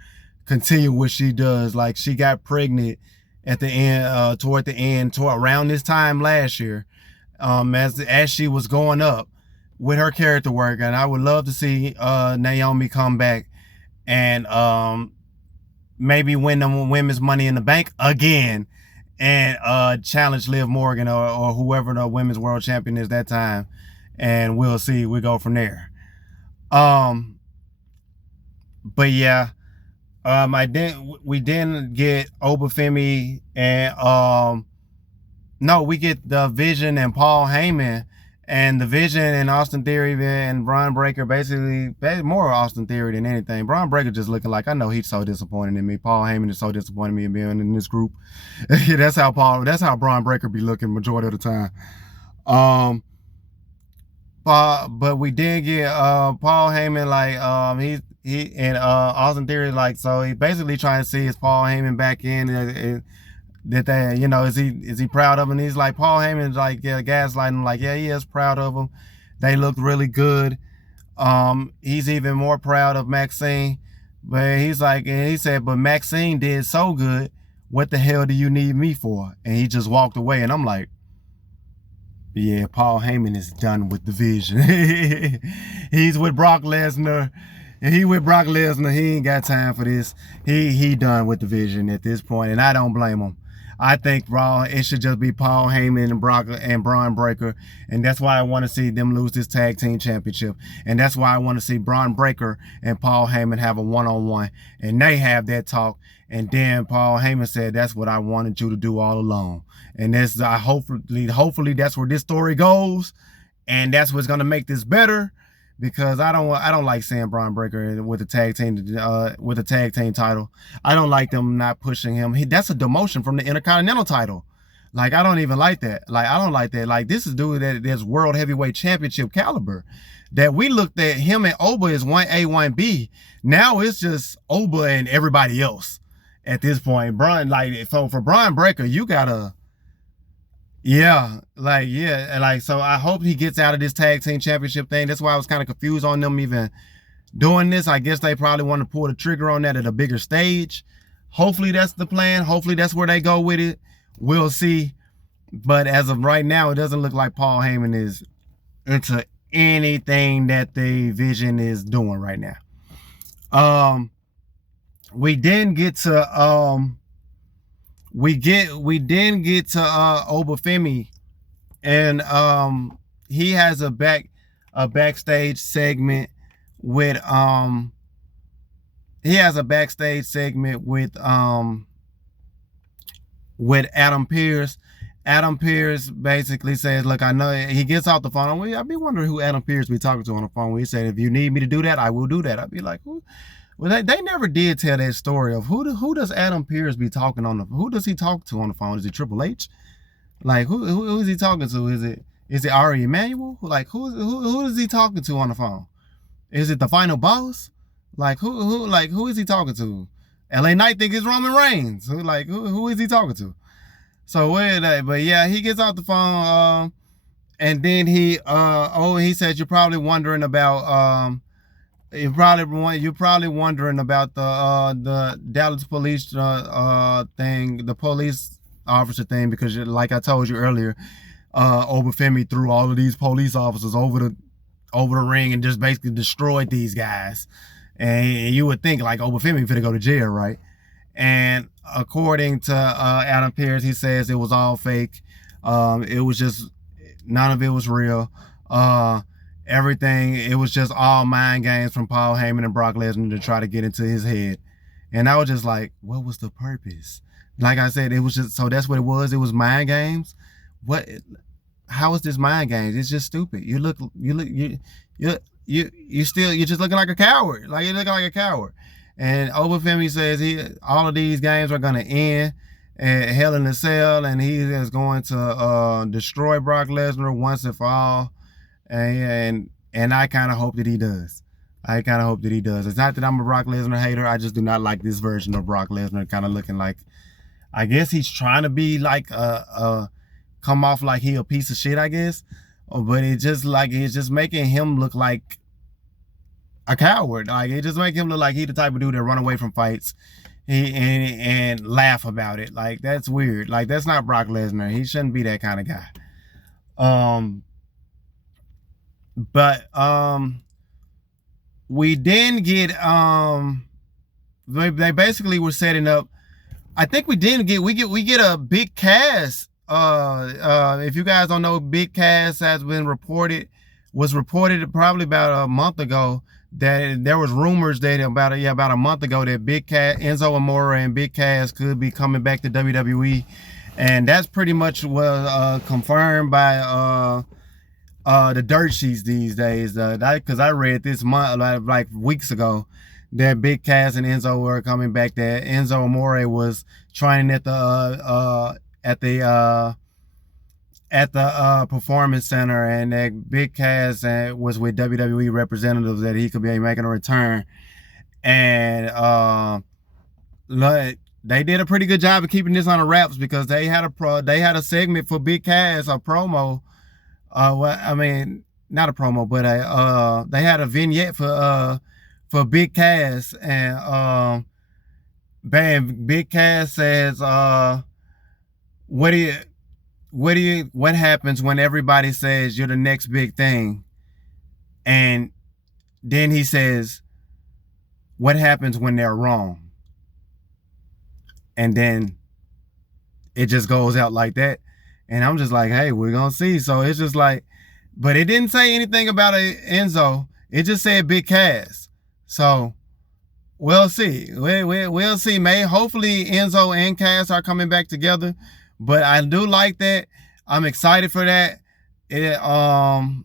continue what she does. Like, she got pregnant at the end, toward around this time last year, as she was going up with her character work. And I would love to see Naomi come back and maybe win the women's Money in the Bank again, and challenge Liv Morgan or whoever the women's world champion is that time, and we'll see. We go from there. But yeah, we didn't get Obafemi, and no, we get the Vision and Paul Heyman, and the Vision and Austin Theory and Braun Breaker, basically more Austin Theory than anything. Braun Breaker just looking like, I know he's so disappointed in me. Paul Heyman is so disappointed in me in being in this group. That's how Braun Breaker be looking majority of the time. But we did get Paul Heyman, like, he and Austin Theory, like, so he basically trying to see is Paul Heyman back in, that they, you know, is he proud of him? And he's like, Paul Heyman's like, yeah, gaslighting, like, yeah, he is proud of him. They looked really good. He's even more proud of Maxine, but he's like, and he said, but Maxine did so good. What the hell do you need me for? And he just walked away. And I'm like, yeah, Paul Heyman is done with the Vision. He's with Brock Lesnar. And he ain't got time for this. He done with the Vision at this point, and I don't blame him. I think Raw, it should just be Paul Heyman and Brock and Braun Breaker, and that's why I want to see them lose this tag team championship, and that's why I want to see Braun Breaker and Paul Heyman have a one-on-one, and they have that talk, and then Paul Heyman said, "That's what I wanted you to do all along," and that's hopefully that's where this story goes, and that's what's gonna make this better. Because I don't like seeing Braun Breaker with the tag team title. I don't like them not pushing him. That's a demotion from the Intercontinental title. Like, I don't even like that. Like, I don't like that. Like, this is dude that's World Heavyweight Championship caliber. That we looked at him and Oba as 1A, 1B. Now it's just Oba and everybody else at this point. So for Braun Breaker, you gotta, yeah, so I hope he gets out of this tag team championship thing. That's why I was kind of confused on them even doing this. I guess they probably want to pull the trigger on that at a bigger stage. Hopefully that's the plan. Hopefully that's where they go with it. We'll see. But as of right now, it doesn't look like Paul Heyman is into anything that the Vision is doing right now. We didn't get to we didn't get to Obafemi, and he has a backstage segment with Adam Pearce. Adam Pearce basically says, look, I know, he gets off the phone. I'd be wondering who Adam Pearce be talking to on the phone. He said, if you need me to do that, I will do that. I'd be like, who? Well, they never did tell that story of who does Adam Pearce be talking on the, who does he talk to on the phone? Is it Triple H? Like, who is he talking to? Is it Ari Emanuel? Like, who is he talking to on the phone? Is it the final boss? Like, who is he talking to? LA Knight think it's Roman Reigns. Who is he talking to? So but yeah, he gets off the phone, and then he said, you're probably wondering about you're probably wondering about the Dallas police thing, the police officer thing, because like I told you earlier, Obafemi threw all of these police officers over the ring and just basically destroyed these guys. And you would think like Obafemi finna go to jail, right? And according to Adam Pearce, he says it was all fake. It was just, none of it was real. Everything, it was just all mind games from Paul Heyman and Brock Lesnar to try to get into his head. And I was just like, what was the purpose? Like I said, it was just, so that's what it was. It was mind games. How is this mind games? It's just stupid. You're just looking like a coward. Like, you're looking like a coward. And Obafemi says all of these games are gonna end at Hell in a Cell, and he is going to destroy Brock Lesnar once and for all. And I kind of hope that he does. It's not that I'm a Brock Lesnar hater. I just do not like this version of Brock Lesnar, kind of looking like, I guess he's trying to be like come off like he a piece of shit, I guess. But it's just making him look like a coward. Like, it just make him look like he the type of dude that run away from fights and laugh about it. Like, that's weird. Like, that's not Brock Lesnar. He shouldn't be that kind of guy. We didn't get they basically were setting up. I think we get a Big Cass. If you guys don't know, Big Cass was reported probably about a month ago that there was rumors that about a month ago that Big Cass, Enzo Amore and Big Cass could be coming back to WWE, and that's pretty much was confirmed by the dirt sheets these days. Because I read this month, like weeks ago, that Big Cass and Enzo were coming back. That Enzo Amore was training at the performance center, and that Big Cass was with WWE representatives that he could be making a return. And they did a pretty good job of keeping this on the wraps, because they had a segment for Big Cass, a promo. I mean, not a promo, but they had a vignette for Big Cass, and Big Cass says, what happens when everybody says you're the next big thing? And then he says, what happens when they're wrong? And then it just goes out like that. And I'm just like, hey, we're gonna see. So it's just like, but it didn't say anything about Enzo. It just said Big Cass. So we'll see. We'll see. Hopefully Enzo and Cass are coming back together. But I do like that. I'm excited for that. And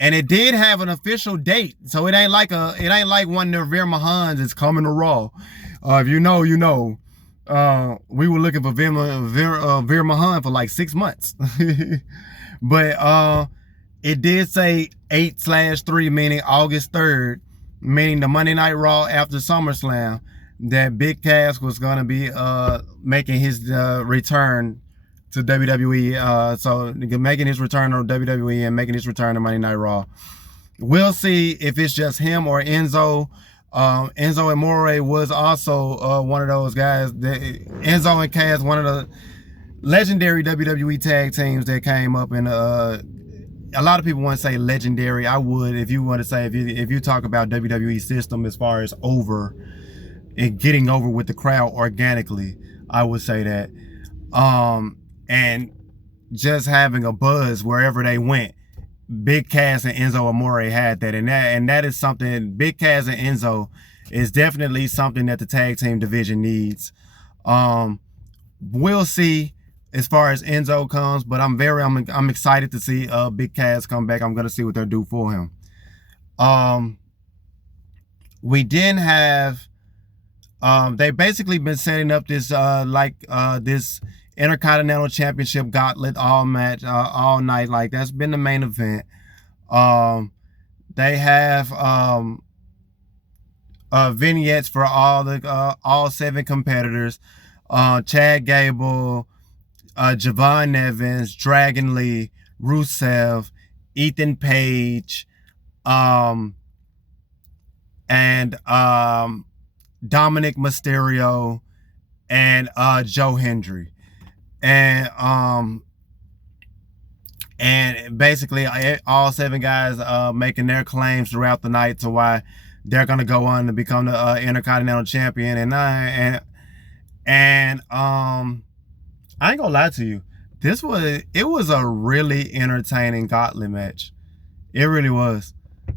it did have an official date, so it ain't like one of Veer Mahans is coming to Raw. If you know, you know. We were looking for Veer Mahan for like 6 months. But it did say 8/3, meaning August 3rd, meaning the Monday Night Raw after SummerSlam, that Big Cass was going to be making his return to WWE. So making his return to WWE and making his return to Monday Night Raw. We'll see if it's just him or Enzo. Enzo Amore was also one of those guys that Enzo and Cass, one of the, legendary WWE tag teams that came up, and a lot of people want to say legendary. I would, if you want to say, if you talk about WWE system as far as over and getting over with the crowd organically, I would say that. And just having a buzz wherever they went. Big Cass and Enzo Amore had that, and that is something. Big Cass and Enzo is definitely something that the tag team division needs. We'll see as far as Enzo comes, but I'm excited to see Big Cass come back. I'm gonna see what they'll do for him. We didn't have. They basically been setting up this this Intercontinental Championship gauntlet all night. Like, that's been the main event. They have vignettes for all 7 competitors. Chad Gable, Javon Evans, Dragon Lee, Rusev, Ethan Page, and Dominic Mysterio, and Joe Hendry. And basically all 7 guys making their claims throughout the night to why they're gonna go on to become the Intercontinental Champion. And I ain't gonna lie to you, it was a really entertaining gauntlet match. It really was.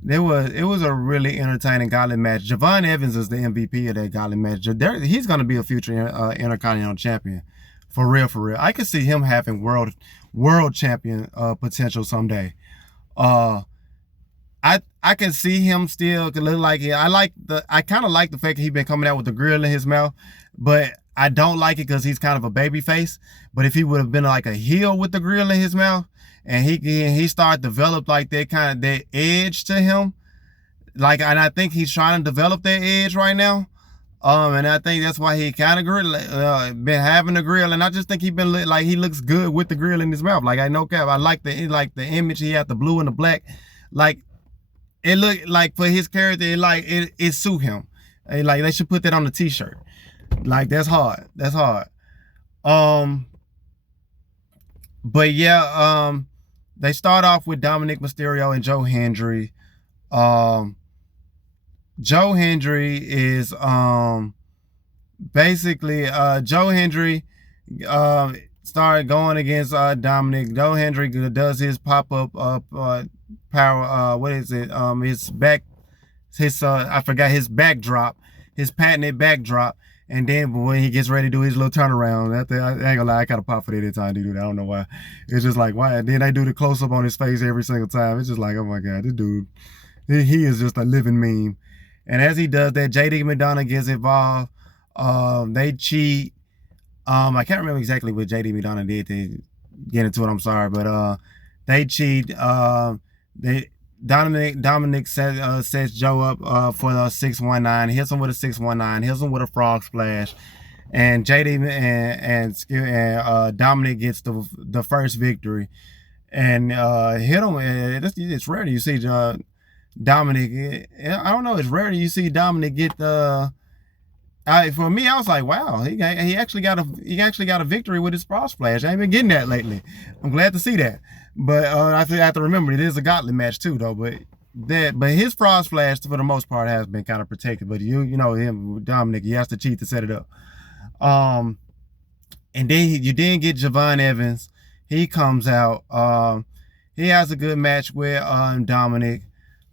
It was a really entertaining gauntlet match. Javon Evans is the MVP of that gauntlet match. He's gonna be a future Intercontinental Champion. For real, for real. I could see him having world champion potential someday. I can see him still look like it. I kind of like the fact that he's been coming out with the grill in his mouth, but I don't like it because he's kind of a baby face. But if he would have been like a heel with the grill in his mouth, and he started develop like that edge to him, and I think he's trying to develop that edge right now. And I think that's why he kind of been having the grill, and I just think he looks good with the grill in his mouth. Like, I know cap, I like the image he had, the blue and the black. Like, it look like for his character, it suit him. Like, they should put that on the t-shirt. Like, that's hard. That's hard. But yeah, they start off with Dominic Mysterio and Joe Hendry. Joe Hendry is basically Joe Hendry started going against Dominic. Joe Hendry does his pop-up power, what is it? I forgot his backdrop, his patented backdrop. And then when he gets ready to do his little turnaround, I ain't gonna lie, I kind of pop for that every time they do that. I don't know why. It's just like, why? And then they do the close-up on his face every single time. It's just like, oh my God, this dude, he is just a living meme. And as he does that, JD McDonough gets involved. They cheat. I can't remember exactly what JD McDonough did to get into it. I'm sorry, but they cheat. Dominic sets Joe up for the 619. Hits him with a 619. Hits him with a frog splash. And JD and Dominic gets the first victory. And hit him. It's rare you see Dominic. I don't know. It's rare you see Dominic get the. For me, I was like, wow, he actually got a victory with his frog splash. I ain't been getting that lately. I'm glad to see that. But I have to remember it is a gauntlet match too, though. But his frog splash for the most part has been kind of protected. But you know him, Dominic, he has to cheat to set it up. And then you didn't get Javon Evans. He comes out. He has a good match with Dominic.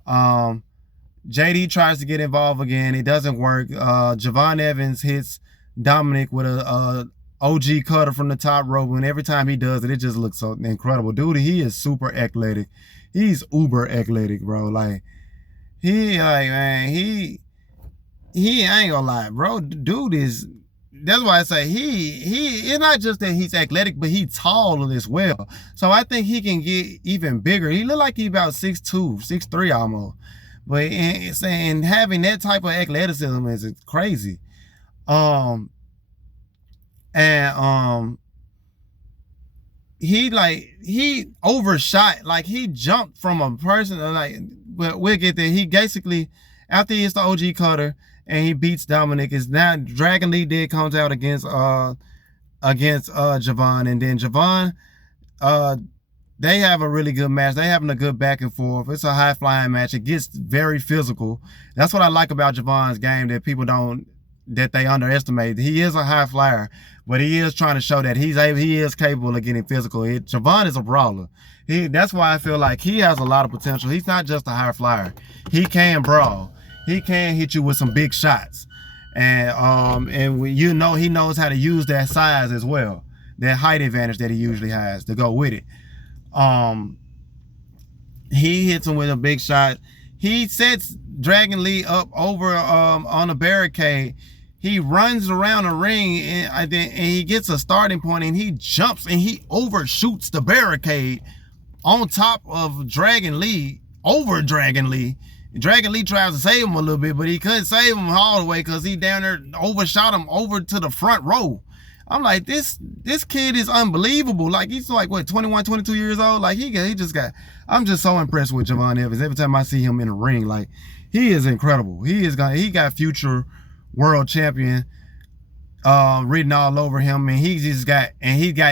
JD tries to get involved again. It doesn't work. Javon Evans hits Dominic with a OG cutter from the top rope, and every time he does it, it just looks so incredible. Dude, he is super athletic. He's uber athletic, bro. Like, man, he ain't gonna lie, bro. Dude is. That's why I say it's not just that he's athletic, but he's tall as well. So I think he can get even bigger. He look like he's about 6'2", 6'3" almost. But and having that type of athleticism is crazy. He overshot, like he jumped from a person, like, but we'll get there. He basically, after he hits the OG cutter and he beats Dominic, is now Dragon Lee comes out against against Javon, and then Javon, they have a really good match. They having a good back and forth. It's a high flying match. It gets very physical. That's what I like about Javon's game that people don't, that they underestimate. He is a high flyer, but he is trying to show that he is capable of getting physical. Javon is a brawler. That's why I feel like he has a lot of potential. He's not just a high flyer. He can brawl. He can hit you with some big shots, and he knows how to use that size as well, that height advantage that he usually has to go with it. He hits him with a big shot. He sets Dragon Lee up over on a barricade. He runs around the ring and he gets a starting point and he jumps and he overshoots the barricade on top of Dragon Lee, over Dragon Lee. Dragon Lee tries to save him a little bit, but he couldn't save him all the way because he down there overshot him over to the front row. I'm like, this kid is unbelievable. Like, he's like, what, 21, 22 years old? Like, he just got, I'm just so impressed with Javon Evans. Every time I see him in the ring, like, he is incredible. He got future world champion written all over him, and he got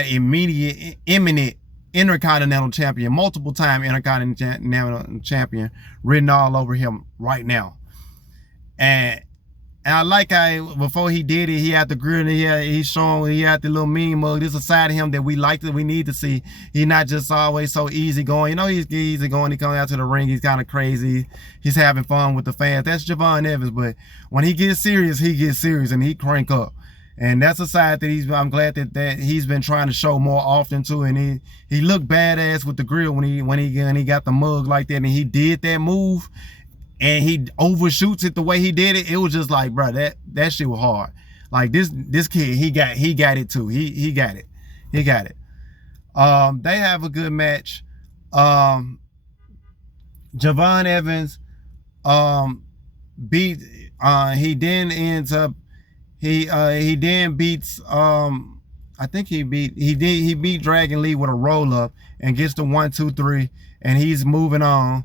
imminent intercontinental champion, multiple time intercontinental champion written all over him right now. And I like how before he did it, he had the grill, and he had the little mean mug. This is a side of him that we need to see. He's not just always so easygoing. You know, he's easygoing. He comes out to the ring. He's kind of crazy. He's having fun with the fans. That's Javon Evans. But when he gets serious, and he crank up. And that's a side that I'm glad that he's been trying to show more often too. And he looked badass with the grill when he got the mug like that, and he did that move. And he overshoots it the way he did it. It was just like, bro, that shit was hard. Like this kid, he got it too. He got it. He got it. They have a good match. Javon Evans he then beats he beat Dragon Lee with a roll up and gets the 1, 2, 3, and he's moving on.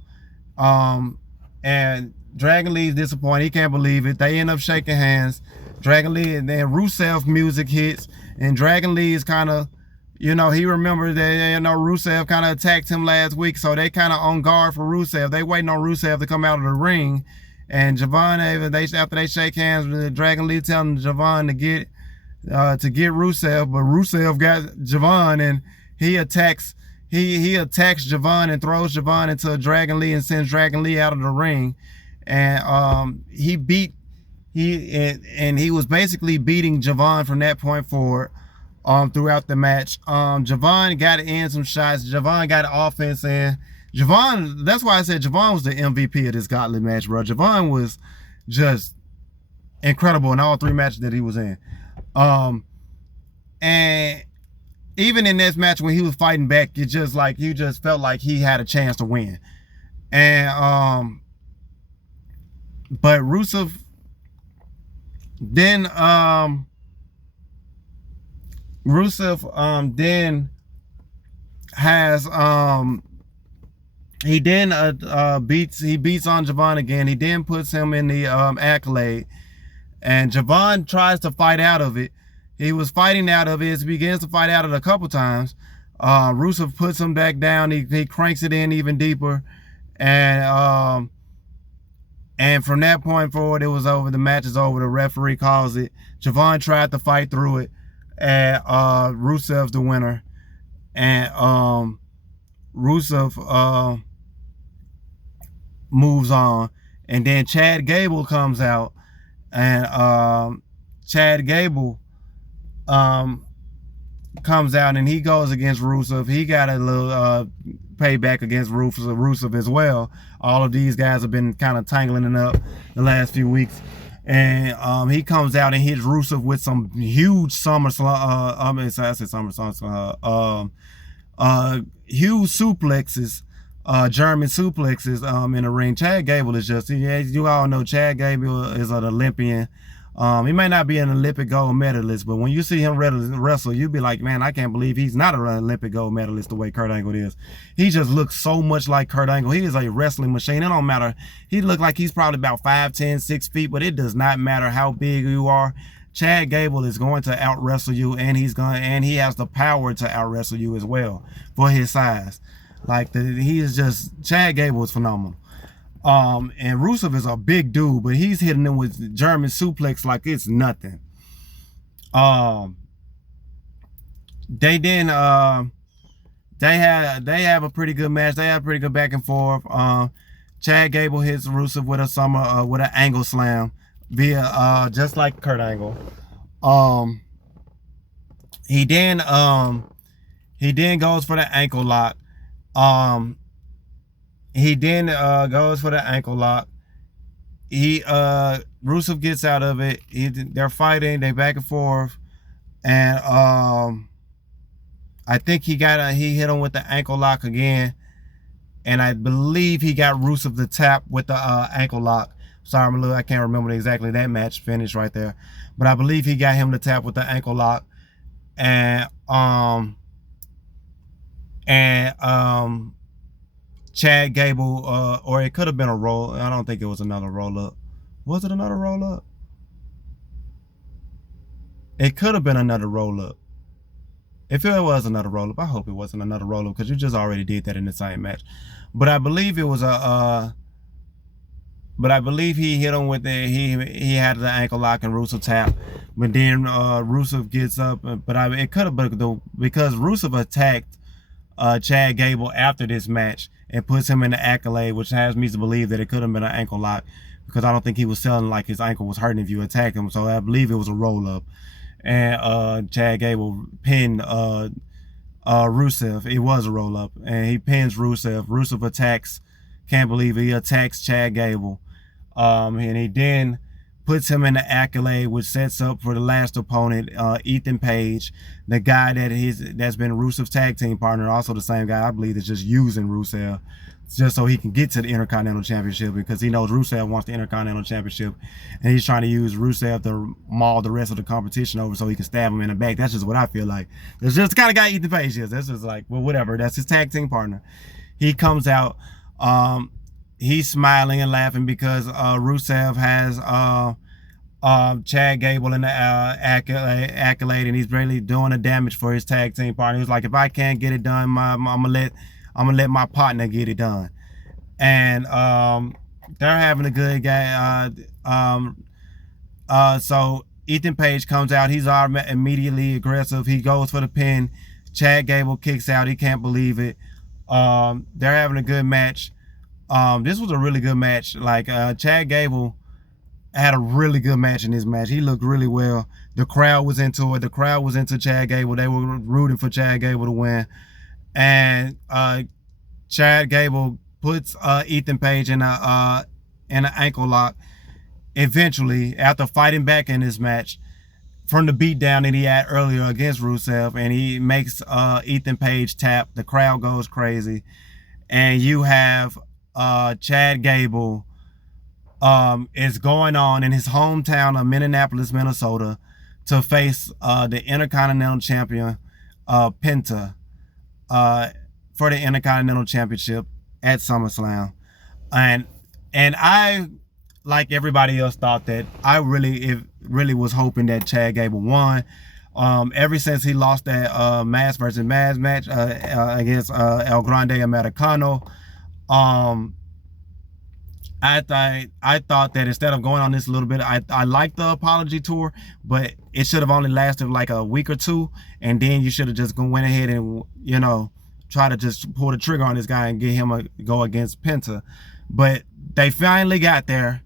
And Dragon Lee's disappointed. He can't believe it. They end up shaking hands. Dragon Lee, and then Rusev music hits, and Dragon Lee is kind of, he remembers that, Rusev kind of attacked him last week, so they kind of on guard for Rusev. They waiting on Rusev to come out of the ring, and Javon Evans, after they shake hands, Dragon Lee telling Javon to get Rusev, but Rusev got Javon, and he attacks Javon and throws Javon into Dragon Lee and sends Dragon Lee out of the ring. And he was basically beating Javon from that point forward throughout the match. Javon got in some shots. Javon got offense in. Javon, that's why I said Javon was the MVP of this gauntlet match, bro. Javon was just incredible in all 3 matches that he was in. And even in this match when he was fighting back, you just felt like he had a chance to win. And but Rusev then has he beats on Javon again. He then puts him in the accolade, and Javon tries to fight out of it. He was fighting out of it. He begins to fight out of it a couple times. Rusev puts him back down. He cranks it in even deeper, and from that point forward, it was over. The match is over. The referee calls it. Javon tried to fight through it, and Rusev's the winner. And Rusev moves on, and then Chad Gable comes out, and Chad Gable comes out, and he goes against Rusev. He got a little payback against Rusev as well. All of these guys have been kind of tangling it up the last few weeks, and he comes out and hits Rusev with some huge huge suplexes, German suplexes in the ring. Chad Gable is just, you all know Chad Gable is an Olympian. He may not be an Olympic gold medalist, but when you see him wrestle, you'll be like, man, I can't believe he's not an Olympic gold medalist the way Kurt Angle is. He just looks so much like Kurt Angle. He is a wrestling machine. It don't matter. He look like he's probably about 5'10", 6 feet, but it does not matter how big you are. Chad Gable is going to out wrestle you, and he has the power to out wrestle you as well for his size. Like he is just Chad Gable is phenomenal. And Rusev is a big dude, but he's hitting them with German suplex like it's nothing. They have a pretty good match. They have a pretty good back and forth. Chad Gable hits Rusev with with an angle slam via just like Kurt Angle. He then goes for the ankle lock. Rusev gets out of it. They're fighting. They back and forth, and I think he hit him with the ankle lock again, and I believe he got Rusev the tap with the ankle lock. Sorry, I can't remember exactly that match finish right there, but I believe he got him the tap with the ankle lock, and Chad Gable, or it could have been a roll. I don't think it was another roll up. Was it another roll up? It could have been another roll up. If it was another roll up, I hope it wasn't another roll up because you just already did that in the same match. But I believe it was but I believe he hit him with he had the ankle lock and Rusev tap. But then Rusev gets up, but it could have been because Rusev attacked Chad Gable after this match and puts him in the accolade, which has me to believe that it could have been an ankle lock because I don't think he was selling like his ankle was hurting if you attack him. So I believe it was a roll up, and Chad Gable pinned Rusev. It was a roll up, and he pins Rusev. Rusev attacks. Can't believe it. He attacks Chad Gable, and he then puts him in the accolade, which sets up for the last opponent, Ethan Page, the guy that's been Rusev's tag team partner, also the same guy I believe that's just using Rusev just so he can get to the Intercontinental Championship because he knows Rusev wants the Intercontinental Championship, and he's trying to use Rusev to maul the rest of the competition over so he can stab him in the back. That's just what I feel like. That's just the kind of guy Ethan Page is. That's just like, well, whatever. That's his tag team partner. He comes out. He's smiling and laughing because Rusev has Chad Gable in the accolade, and he's really doing the damage for his tag team partner. He's like, if I can't get it done, I'm gonna let my partner get it done. And they're having a good game. So Ethan Page comes out. He's immediately aggressive. He goes for the pin. Chad Gable kicks out. He can't believe it. They're having a good match. This was a really good match. Like Chad Gable had a really good match in this match. He looked really well. The crowd was into it. The crowd was into Chad Gable. They were rooting for Chad Gable to win. And Chad Gable puts Ethan Page in an ankle lock. Eventually, after fighting back in this match from the beatdown that he had earlier against Rusev, and he makes Ethan Page tap. The crowd goes crazy, and you have Chad Gable is going on in his hometown of Minneapolis, Minnesota, to face the Intercontinental Champion Penta for the Intercontinental Championship at SummerSlam. And I, like everybody else, thought that I really was hoping that Chad Gable won. Ever since he lost that Mass versus Mass match against El Grande Americano, I thought that instead of going on this a little bit, I liked the apology tour, but it should have only lasted like a week or two, and then you should have just went ahead and, you know, try to just pull the trigger on this guy and get him a go against Penta. But they finally got there,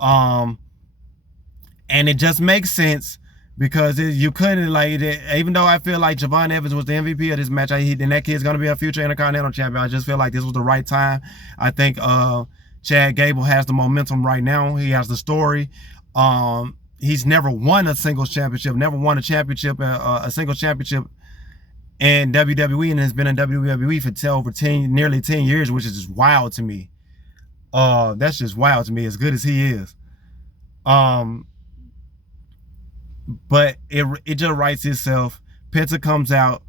and it just makes sense because you couldn't, like, even though I feel like Javon Evans was the MVP of this match, and that kid's gonna be a future Intercontinental Champion, I just feel like this was the right time. I think Chad Gable has the momentum right now. He has the story. He's never won a singles championship, never won a championship, a singles championship in WWE, and has been in WWE for nearly 10 years, which is just wild to me. That's just wild to me, as good as he is. But it just writes itself. Penta comes out.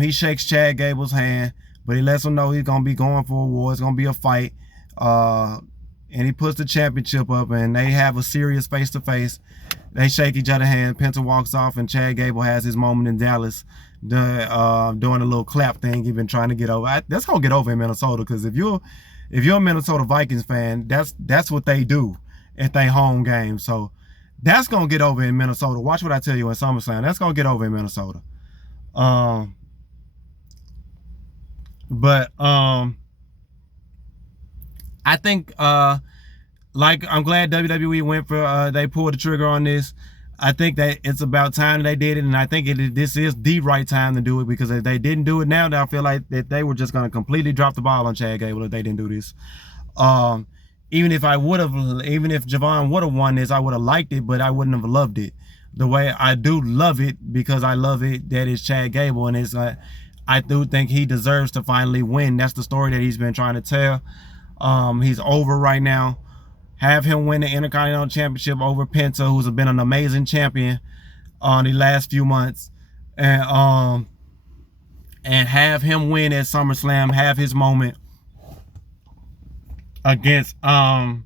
He shakes Chad Gable's hand, but he lets him know he's gonna be going for a war. It's gonna be a fight. And he puts the championship up, and they have a serious face-to-face. They shake each other hand. Penta walks off, and Chad Gable has his moment in Dallas, doing a little clap thing. He been trying to get over. That's gonna get over in Minnesota, because if you're a Minnesota Vikings fan, that's what they do at their home game. So that's gonna get over in Minnesota. Watch what I tell you in SummerSlam. That's gonna get over in Minnesota. But I think like, I'm glad WWE went for they pulled the trigger on this. I think that it's about time that they did it, and I think this is the right time to do it, because if they didn't do it now, I feel like that they were just going to completely drop the ball on Chad Gable if they didn't do this. Even if Javon would have won this, I would have liked it, but I wouldn't have loved it the way I do love it, because I love it that it's Chad Gable, and it's I do think he deserves to finally win. That's the story that he's been trying to tell. He's over right now. Have him win the Intercontinental Championship over Penta, who's been an amazing champion on the last few months, and have him win at SummerSlam. Have his moment against Penta,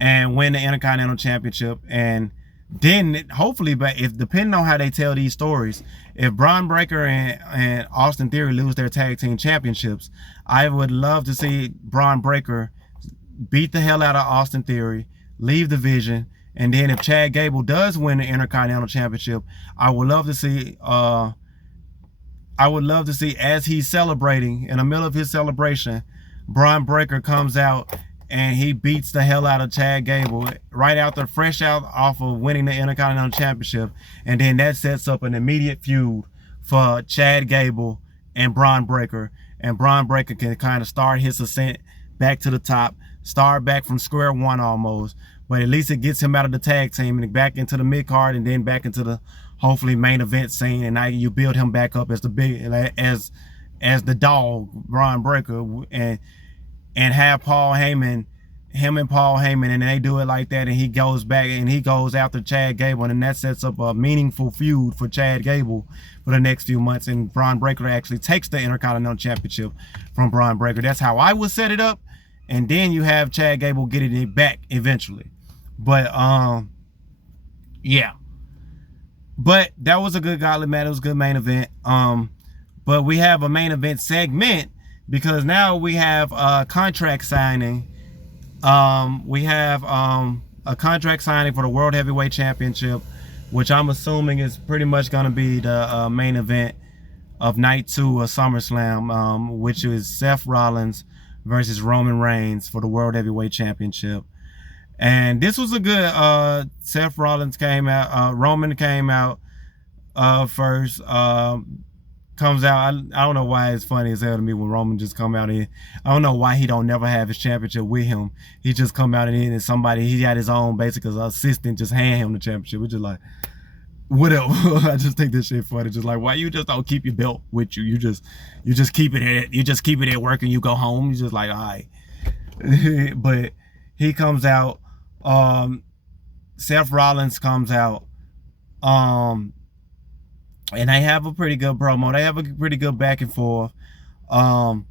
and win the Intercontinental Championship. And then hopefully, but if depending on how they tell these stories, if Bron Breakker and Austin Theory lose their tag team championships, I would love to see Bron Breakker beat the hell out of Austin Theory, leave the division, and then if Chad Gable does win the Intercontinental Championship, I would love to see as he's celebrating, in the middle of his celebration, Bron Breakker comes out and he beats the hell out of Chad Gable right after, fresh out off of winning the Intercontinental Championship. And then that sets up an immediate feud for Chad Gable and Bron Breakker. And Bron Breakker can kind of start his ascent back to the top, start back from square one almost. But at least it gets him out of the tag team and back into the mid-card, and then back into the, hopefully, main event scene. And now you build him back up as the big, as the dog, Bron Breakker, and have Paul Heyman, him and Paul Heyman, and they do it like that, and he goes back and he goes after Chad Gable, and that sets up a meaningful feud for Chad Gable for the next few months, and Bron Breakker actually takes the Intercontinental Championship from Bron Breakker. That's how I would set it up, and then you have Chad Gable getting it back eventually. But yeah, but that was a good gauntlet match. It was a good main event. But we have a main event segment, because now we have a contract signing. We have a contract signing for the World Heavyweight Championship, which I'm assuming is pretty much going to be the main event of night 2 of SummerSlam, which is Seth Rollins versus Roman Reigns for the World Heavyweight Championship. And this was a good, Seth Rollins came out, Roman came out first, comes out. I don't know why it's funny as hell to me when Roman just come out in. I don't know why he don't never have his championship with him. He just come out and he had his own basically assistant just hand him the championship, which is like, whatever. I just think this shit funny. Just like, why you just don't keep your belt with you? You just keep it at work and you go home. You just like, all right. But he comes out. Seth Rollins comes out. And they have a pretty good promo. They have a pretty good back and forth. Roman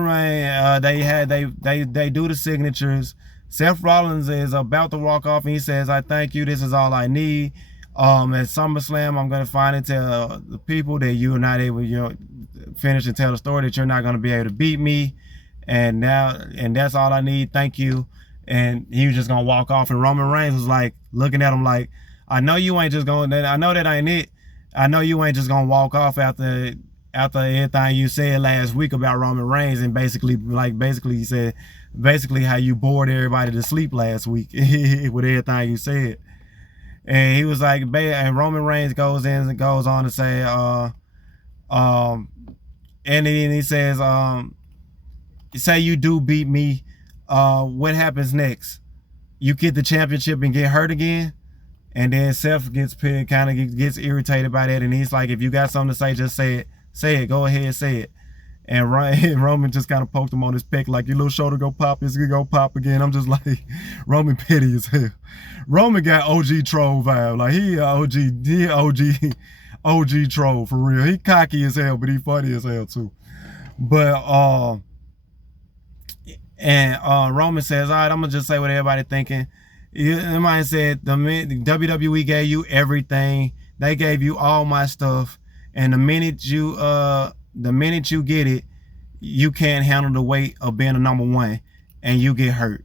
Reigns, they do the signatures. Seth Rollins is about to walk off, and he says, "I thank you. This is all I need." At SummerSlam, I'm gonna finally tell the people that you are not able, finish and tell the story that you're not gonna be able to beat me, and that's all I need. Thank you. And he was just gonna walk off, and Roman Reigns was like looking at him like, "I know you ain't just going. I know that ain't it. I know you ain't just gonna walk off after everything you said last week about Roman Reigns," and basically he said how you bored everybody to sleep last week with everything you said. And he was like, and Roman Reigns goes on to say, and then he says, say you do beat me, what happens next? You get the championship and get hurt again? And then Seth gets gets irritated by that, and he's like, if you got something to say, just say it. Say it. Go ahead, say it. And Roman just kind of poked him on his peck, like, your little shoulder go pop, it's gonna go pop again. I'm just like, Roman petty as hell. Roman got OG troll vibe. Like, he OG troll for real. He cocky as hell, but he funny as hell too. But And Roman says, all right, I'm gonna just say what everybody thinking. Somebody said the WWE gave you everything. They gave you all my stuff, and the minute you get it, you can't handle the weight of being a number one, and you get hurt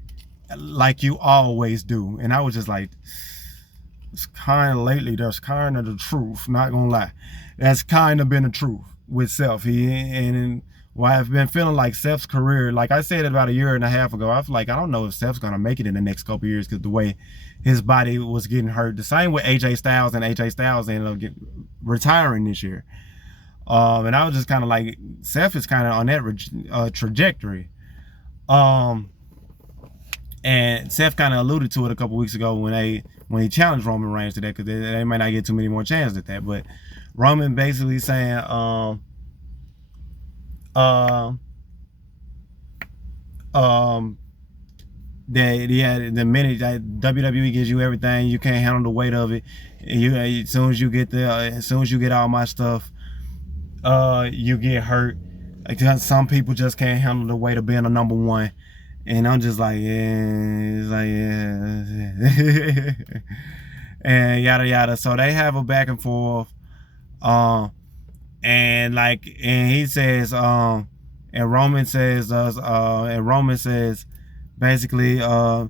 like you always do. And I was just like, it's kind of lately, that's kind of the truth, not gonna lie. That's kind of been the truth with Seth. Well, I've been feeling like Seth's career, like I said about a year and a half ago, I feel like I don't know if Seth's gonna make it in the next couple years because the way his body was getting hurt. The same with AJ Styles, and AJ Styles ended up retiring this year. And I was just kind of like, Seth is kind of on that trajectory. And Seth kind of alluded to it a couple weeks ago when he challenged Roman Reigns to that, because they might not get too many more chances at that. But Roman basically saying, that the minute that WWE gives you everything, you can't handle the weight of it. As soon as you get all my stuff, you get hurt. Like, some people just can't handle the weight of being a number one. And I'm just like, yeah, it's like, yeah. And yada yada. So they have a back and forth. And he says, and Roman says, basically, you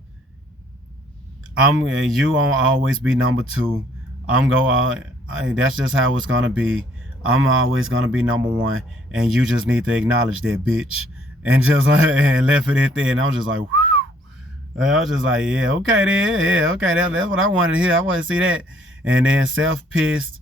won't always be number two. That's just how it's gonna be. I'm always gonna be number one, and you just need to acknowledge that, bitch. And just like, and left it at there. And I was just like, whew. I was just like, yeah, okay then, yeah, okay, that's what I wanted to hear. I want to see that. And then Seth pissed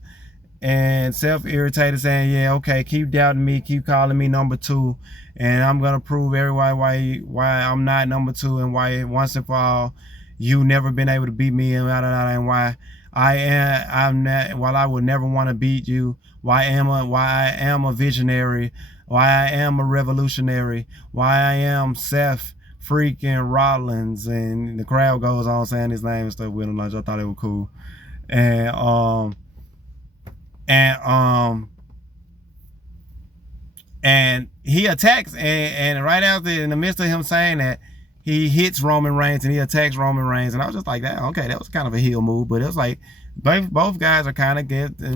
and Seth irritated, saying, yeah, okay, keep doubting me, keep calling me number two, and I'm gonna prove everybody why I'm not number two, and why once and for all you never been able to beat me, and why I'm not, while I would never want to beat you, why I am a visionary, why I am a revolutionary, why I am Seth freaking Rollins. And the crowd goes on saying his name and stuff with him. Like, I thought it was cool. And he attacks, and right after, in the midst of him saying that, he hits Roman Reigns, and he attacks Roman Reigns. And I was just like, okay, that was kind of a heel move, but it was like both guys are kind of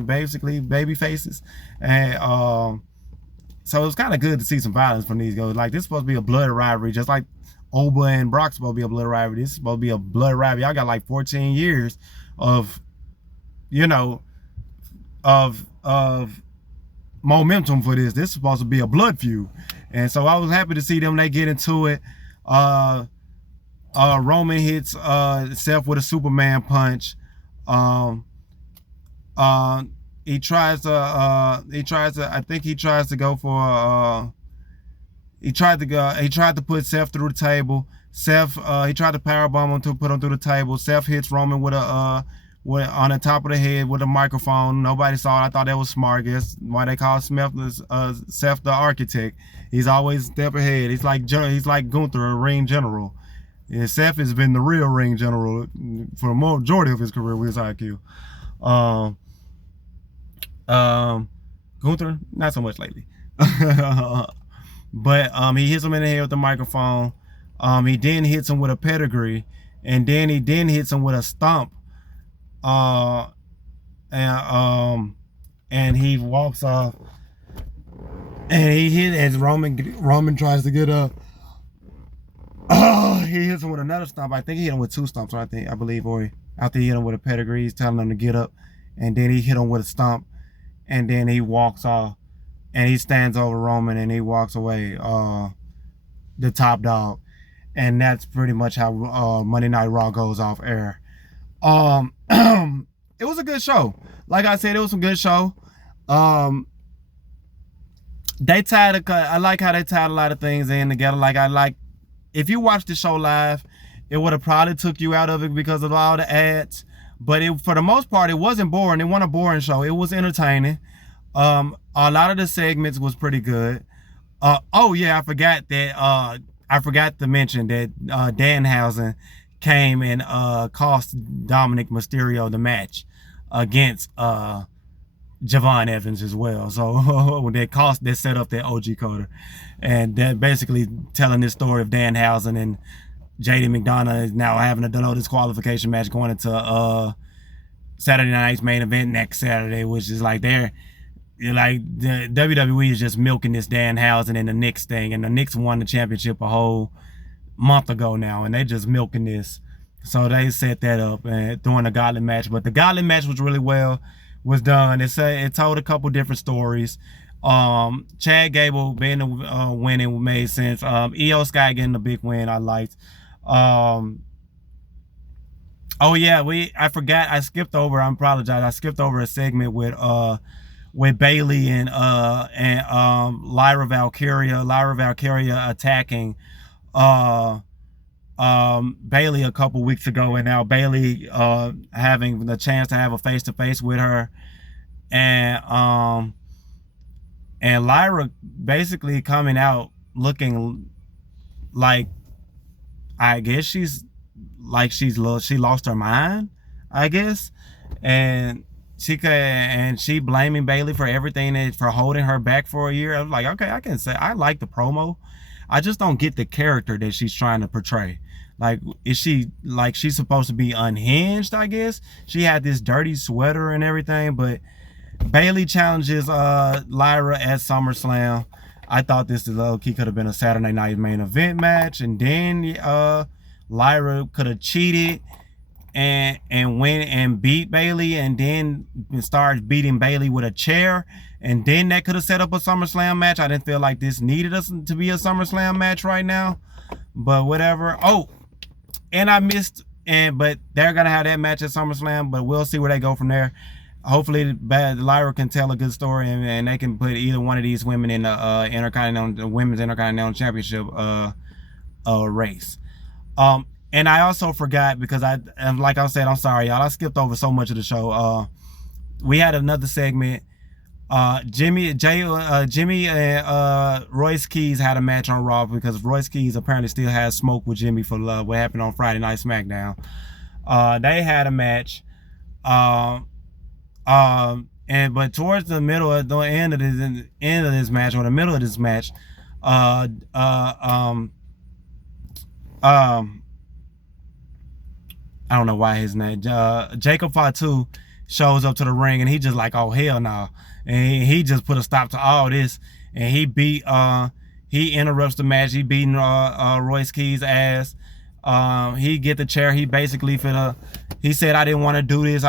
basically baby faces. And so it was kind of good to see some violence from these guys. Like, this is supposed to be a blood rivalry, just like Oba and Brock's supposed to be a blood rivalry. This is supposed to be a blood rivalry. Y'all got like 14 years of, of momentum for this. This is supposed to be a blood feud. And so I was happy to see them. They get into it. Roman hits Seth with a Superman punch. He tries to put Seth through the table. He tried to powerbomb him to put him through the table. Seth hits Roman with on the top of the head with a microphone. Nobody saw it. I thought that was smart. Guess why they call Seth the architect. He's always a step ahead. He's like Gunther, a ring general. And Seth has been the real ring general for the majority of his career with his IQ. Gunther, not so much lately. But he hits him in the head with the microphone. He then hits him with a pedigree, and then he hits him with a stomp. And he walks off, and he hit as Roman tries to get up. He hits him with another stomp. I think he hit him with two stomps. I believe, or after he hit him with a pedigree, he's telling him to get up, and then he hit him with a stomp, and then he walks off, and he stands over Roman, and he walks away, the top dog. And that's pretty much how Monday Night Raw goes off air. It was a good show. Like I said, it was a good show. I like how they tied a lot of things in together. If you watched the show live, it would have probably took you out of it because of all the ads. But for the most part, it wasn't boring. It wasn't a boring show. It was entertaining. A lot of the segments was pretty good. Oh yeah, I forgot to mention that Danhausen came and cost Dominic Mysterio the match against Javon Evans as well. So they set up that OG Coder, and that basically telling this story of Danhausen and JD McDonough is now having a no disqualification match going into Saturday night's main event next Saturday, which is like like the WWE is just milking this Danhausen and the Knicks thing, and the Knicks won the championship a whole month ago now, and they just milking this. So they set that up and during the Gauntlet match, but the Gauntlet match was really was done. It told a couple different stories. Chad Gable being the winning made sense. Io Sky getting the big win I liked. Oh yeah, I forgot, I skipped over, I apologize. I skipped over a segment with Bailey and Lyra Valkyria attacking Bailey a couple weeks ago, and now Bailey having the chance to have a face-to-face with her, and Lyra basically coming out looking like, I guess she lost her mind, I guess, and she blaming Bailey for everything, for holding her back for a year. I was like, okay, I can say I like the promo. I just don't get the character that she's trying to portray. Like, is she like she's supposed to be unhinged? I guess she had this dirty sweater and everything, but Bailey challenges Lyra at SummerSlam. I thought this low-key could have been a Saturday night main event match, and then Lyra could have cheated and went and beat Bailey, and then starts beating Bailey with a chair, and then that could have set up a SummerSlam match. I didn't feel like this needed us to be a SummerSlam match right now, but whatever. Oh, and I missed, but they're gonna have that match at SummerSlam, but we'll see where they go from there. Hopefully Lyra can tell a good story, and they can put either one of these women in the Women's Intercontinental Championship race. And I also forgot, because like I said, I'm sorry, y'all, I skipped over so much of the show. We had another segment. Jimmy and Royce Keys had a match on Raw, because Royce Keys apparently still has smoke with Jimmy for what happened on Friday Night SmackDown. They had a match. But towards the middle, at the end of this match, or the middle of this match, I don't know why his name, Jacob Fatu shows up to the ring, and he just like, oh hell no, and he just put a stop to all this, and he interrupts the match. He beating Royce Keys' ass. He get the chair. He basically he said, I didn't want to do this,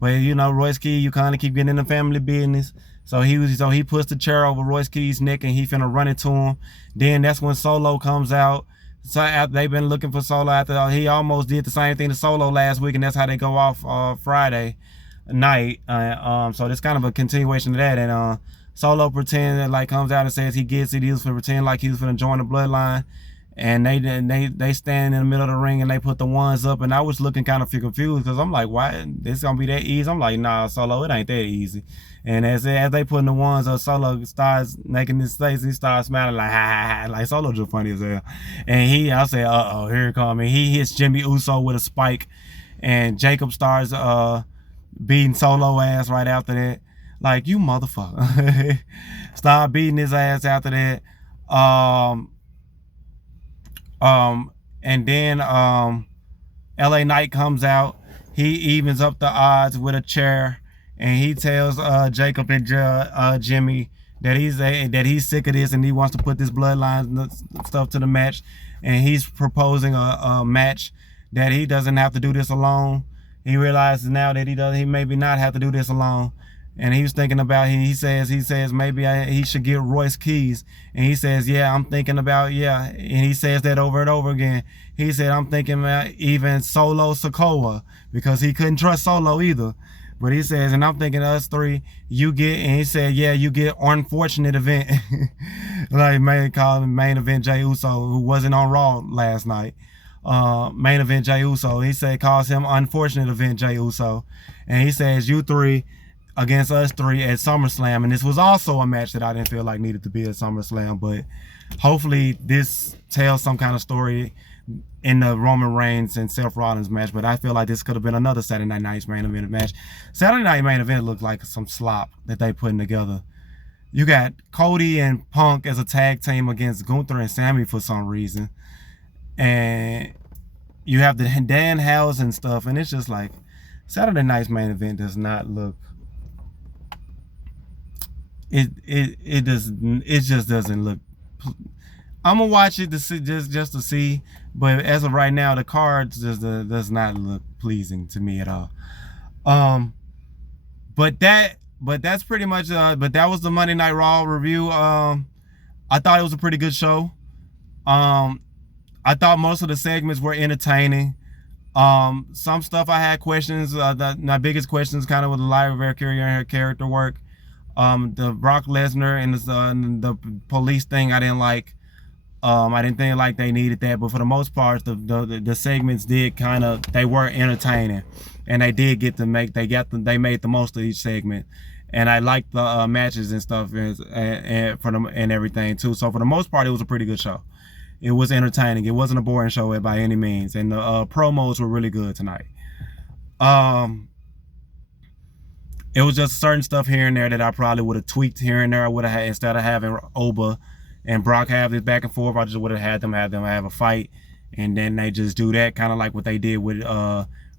but you know, Royce Keys, you kind of keep getting in the family business. So he puts the chair over Royce Keys' neck, and he finna run it to him. Then that's when Solo comes out. So after they've been looking for Solo, after he almost did the same thing to Solo last week, and that's how they go off Friday night. So it's kind of a continuation of that. And Solo pretends, like, comes out and says he gets it. He was pretending like he was gonna join the bloodline. And they stand in the middle of the ring, and they put the ones up, and I was looking kind of confused, because I'm like, why this gonna be that easy? I'm like, nah, Solo, it ain't that easy. And as they putting the ones up, Solo starts making this face. He starts smiling like, ha ha ha, like Solo just funny as hell. And I say, uh-oh, here it comes. And he hits Jimmy Uso with a spike, and Jacob starts beating Solo ass right after that. Like, you motherfucker. Start beating his ass after that. And then LA Knight comes out. He evens up the odds with a chair, and he tells Jacob and Jimmy that he's sick of this, and he wants to put this bloodline stuff to the match, and he's proposing a match that he doesn't have to do this alone. He realizes now that he maybe not have to do this alone. And he was thinking about, he says maybe he should get Royce Keys. And he says, yeah, I'm thinking about, yeah. And he says that over and over again. He said, I'm thinking about even Solo Sikoa, because he couldn't trust Solo either. But he says, and I'm thinking us three, you get, and he said, yeah, you get unfortunate event. Like, call him main event Jey Uso, who wasn't on Raw last night. Main event Jey Uso. He said, calls him unfortunate event Jey Uso. And he says, you three against us three at SummerSlam. And this was also a match that I didn't feel like needed to be at SummerSlam, but hopefully this tells some kind of story in the Roman Reigns and Seth Rollins match, but I feel like this could have been another Saturday Night's main event match. Saturday Night main event looked like some slop that they putting together. You got Cody and Punk as a tag team against Gunther and Sammy for some reason, and you have the Dan House and stuff, and it's just like Saturday Night's main event does not look. It just doesn't look. I'm gonna watch it to see just to see, but as of right now, the card just does not look pleasing to me at all. But that's pretty much. But that was the Monday Night Raw review. I thought it was a pretty good show. I thought most of the segments were entertaining. Some stuff I had questions. My biggest questions kind of with the Lyra Valkyria and her character work. The Brock Lesnar and the police thing I didn't like. I didn't think like they needed that, but for the most part, the segments did they were entertaining, and they did get to they made the most of each segment, and I liked the matches and stuff and everything too. So for the most part, it was a pretty good show. It was entertaining. It wasn't a boring show by any means, and the promos were really good tonight. It was just certain stuff here and there that I probably would have tweaked here and there. I would have had, instead of having Oba and Brock have this back and forth, I just would have had them have a fight, and then they just do that, kind of like what they did with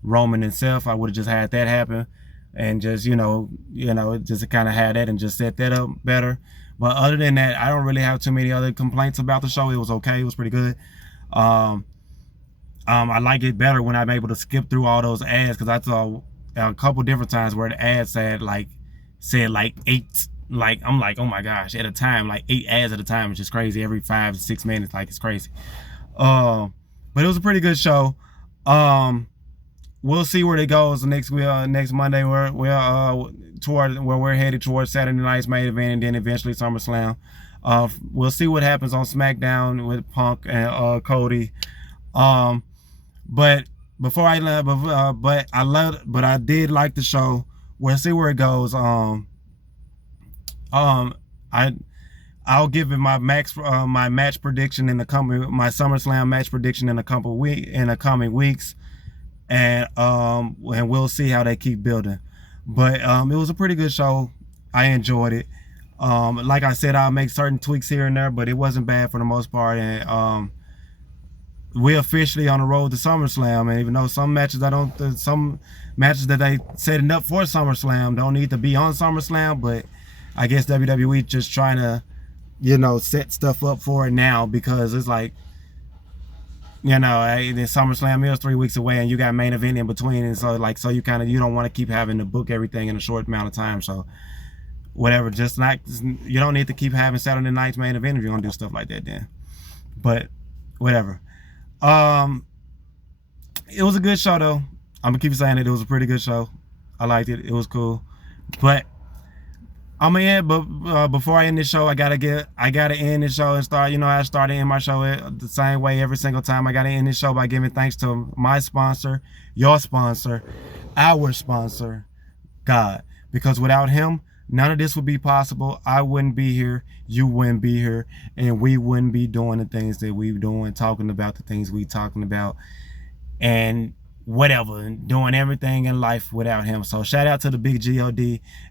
Roman and Seth. I would have just had that happen, and just just kind of had that and just set that up better. But other than that, I don't really have too many other complaints about the show. It was okay. It was pretty good. I like it better when I'm able to skip through all those ads, because I saw a couple different times where the ads said like 8. Like, I'm like, oh my gosh, at a time, like 8 ads at a time, which is crazy. Every 5 to 6 minutes, like, it's crazy. But it was a pretty good show. We'll see where it goes next Monday. We're headed towards Saturday night's main event, and then eventually SummerSlam. We'll see what happens on SmackDown with Punk and Cody. But before I left, but I did like the show. We'll see where it goes. I'll give it my match prediction in the my SummerSlam match prediction in a coming weeks, and we'll see how they keep building. But it was a pretty good show. I enjoyed it. Like I said, I'll make certain tweaks here and there, but it wasn't bad for the most part. And we're officially on the road to SummerSlam, and even though some matches that they setting up for SummerSlam don't need to be on SummerSlam, but I guess WWE just trying to, set stuff up for it now, because it's like, the SummerSlam is 3 weeks away, and you got main event in between, and so you don't want to keep having to book everything in a short amount of time. So whatever, you don't need to keep having Saturday night's main event if you're gonna do stuff like that then. But whatever. It was a good show though. I'm gonna keep saying it. It was a pretty good show. I liked it. It was cool. But I'm gonna end. But before I end this show, I gotta end this show and start. I started in my show the same way every single time. I gotta end this show by giving thanks to my sponsor, your sponsor, our sponsor, God. Because without him, none of this would be possible. I wouldn't be here. You wouldn't be here, and we wouldn't be doing the things that we're doing, talking about the things we talking about, and whatever, doing everything in life without him. So shout out to the big God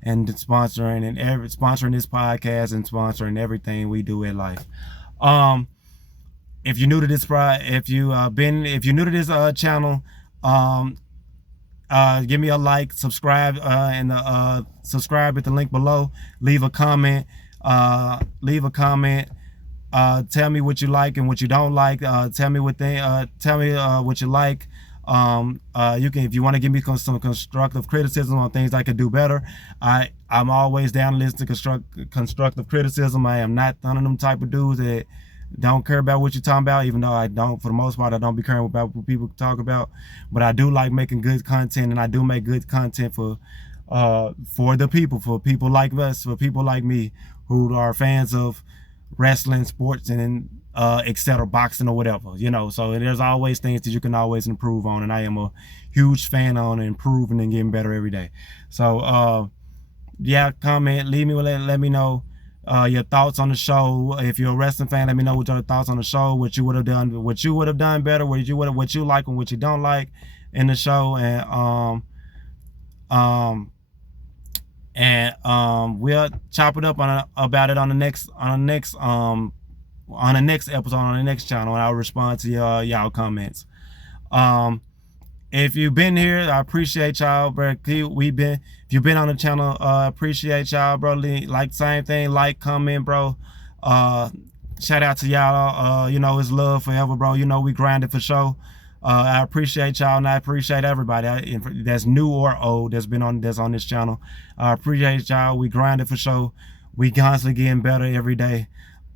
and sponsoring this podcast and sponsoring everything we do in life. If you're new to this channel, give me a like, subscribe, and subscribe at the link below. Leave a comment. Tell me what you like and what you don't like. Tell me what you like. If you want to give me some constructive criticism on things I could do better, I'm always down to listen to constructive criticism. I am not one of them type of dudes that don't care about what you're talking about, even though I don't, for the most part, I don't be caring about what people talk about. But I do like making good content, and I do make good content for the people, for people like us, for people like me who are fans of wrestling, sports, and etc., boxing or whatever, so there's always things that you can always improve on, and I am a huge fan on improving and getting better every day. So yeah, comment, let me know your thoughts on the show. If you're a wrestling fan, let me know what your thoughts on the show, what you would have done better, what you like and what you don't like in the show, and we'll chop it up about it on the next episode on the next channel, and I'll respond to y'all comments. If you've been here, I appreciate y'all, bro. If you've been on the channel, appreciate y'all, bro. Like, same thing, like, comment, bro. Shout out to y'all. You know, it's love forever, bro. You know, we grinded for sure. I appreciate y'all, and I appreciate everybody that's new or old that's on this channel. I appreciate y'all. We grinded for sure. We constantly getting better every day.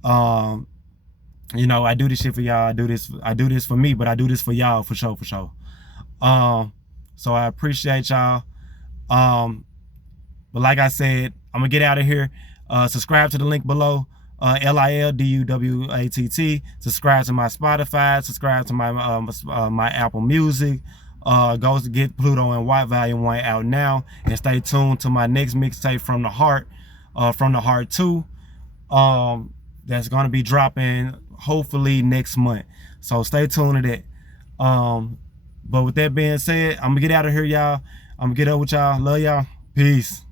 You know, I do this shit for y'all. I do this for me, but I do this for y'all for sure. So I appreciate y'all. But like I said, I'm gonna get out of here. Subscribe to the link below. LILDUWATT. Subscribe to my Spotify. Subscribe to my my Apple Music. Go to get Pluto and White Volume 1 out now, and stay tuned to my next mixtape, From the Heart 2. That's gonna be dropping hopefully next month. So stay tuned to that. But with that being said, I'm gonna get out of here, y'all. I'm gonna get up with y'all. Love y'all. Peace.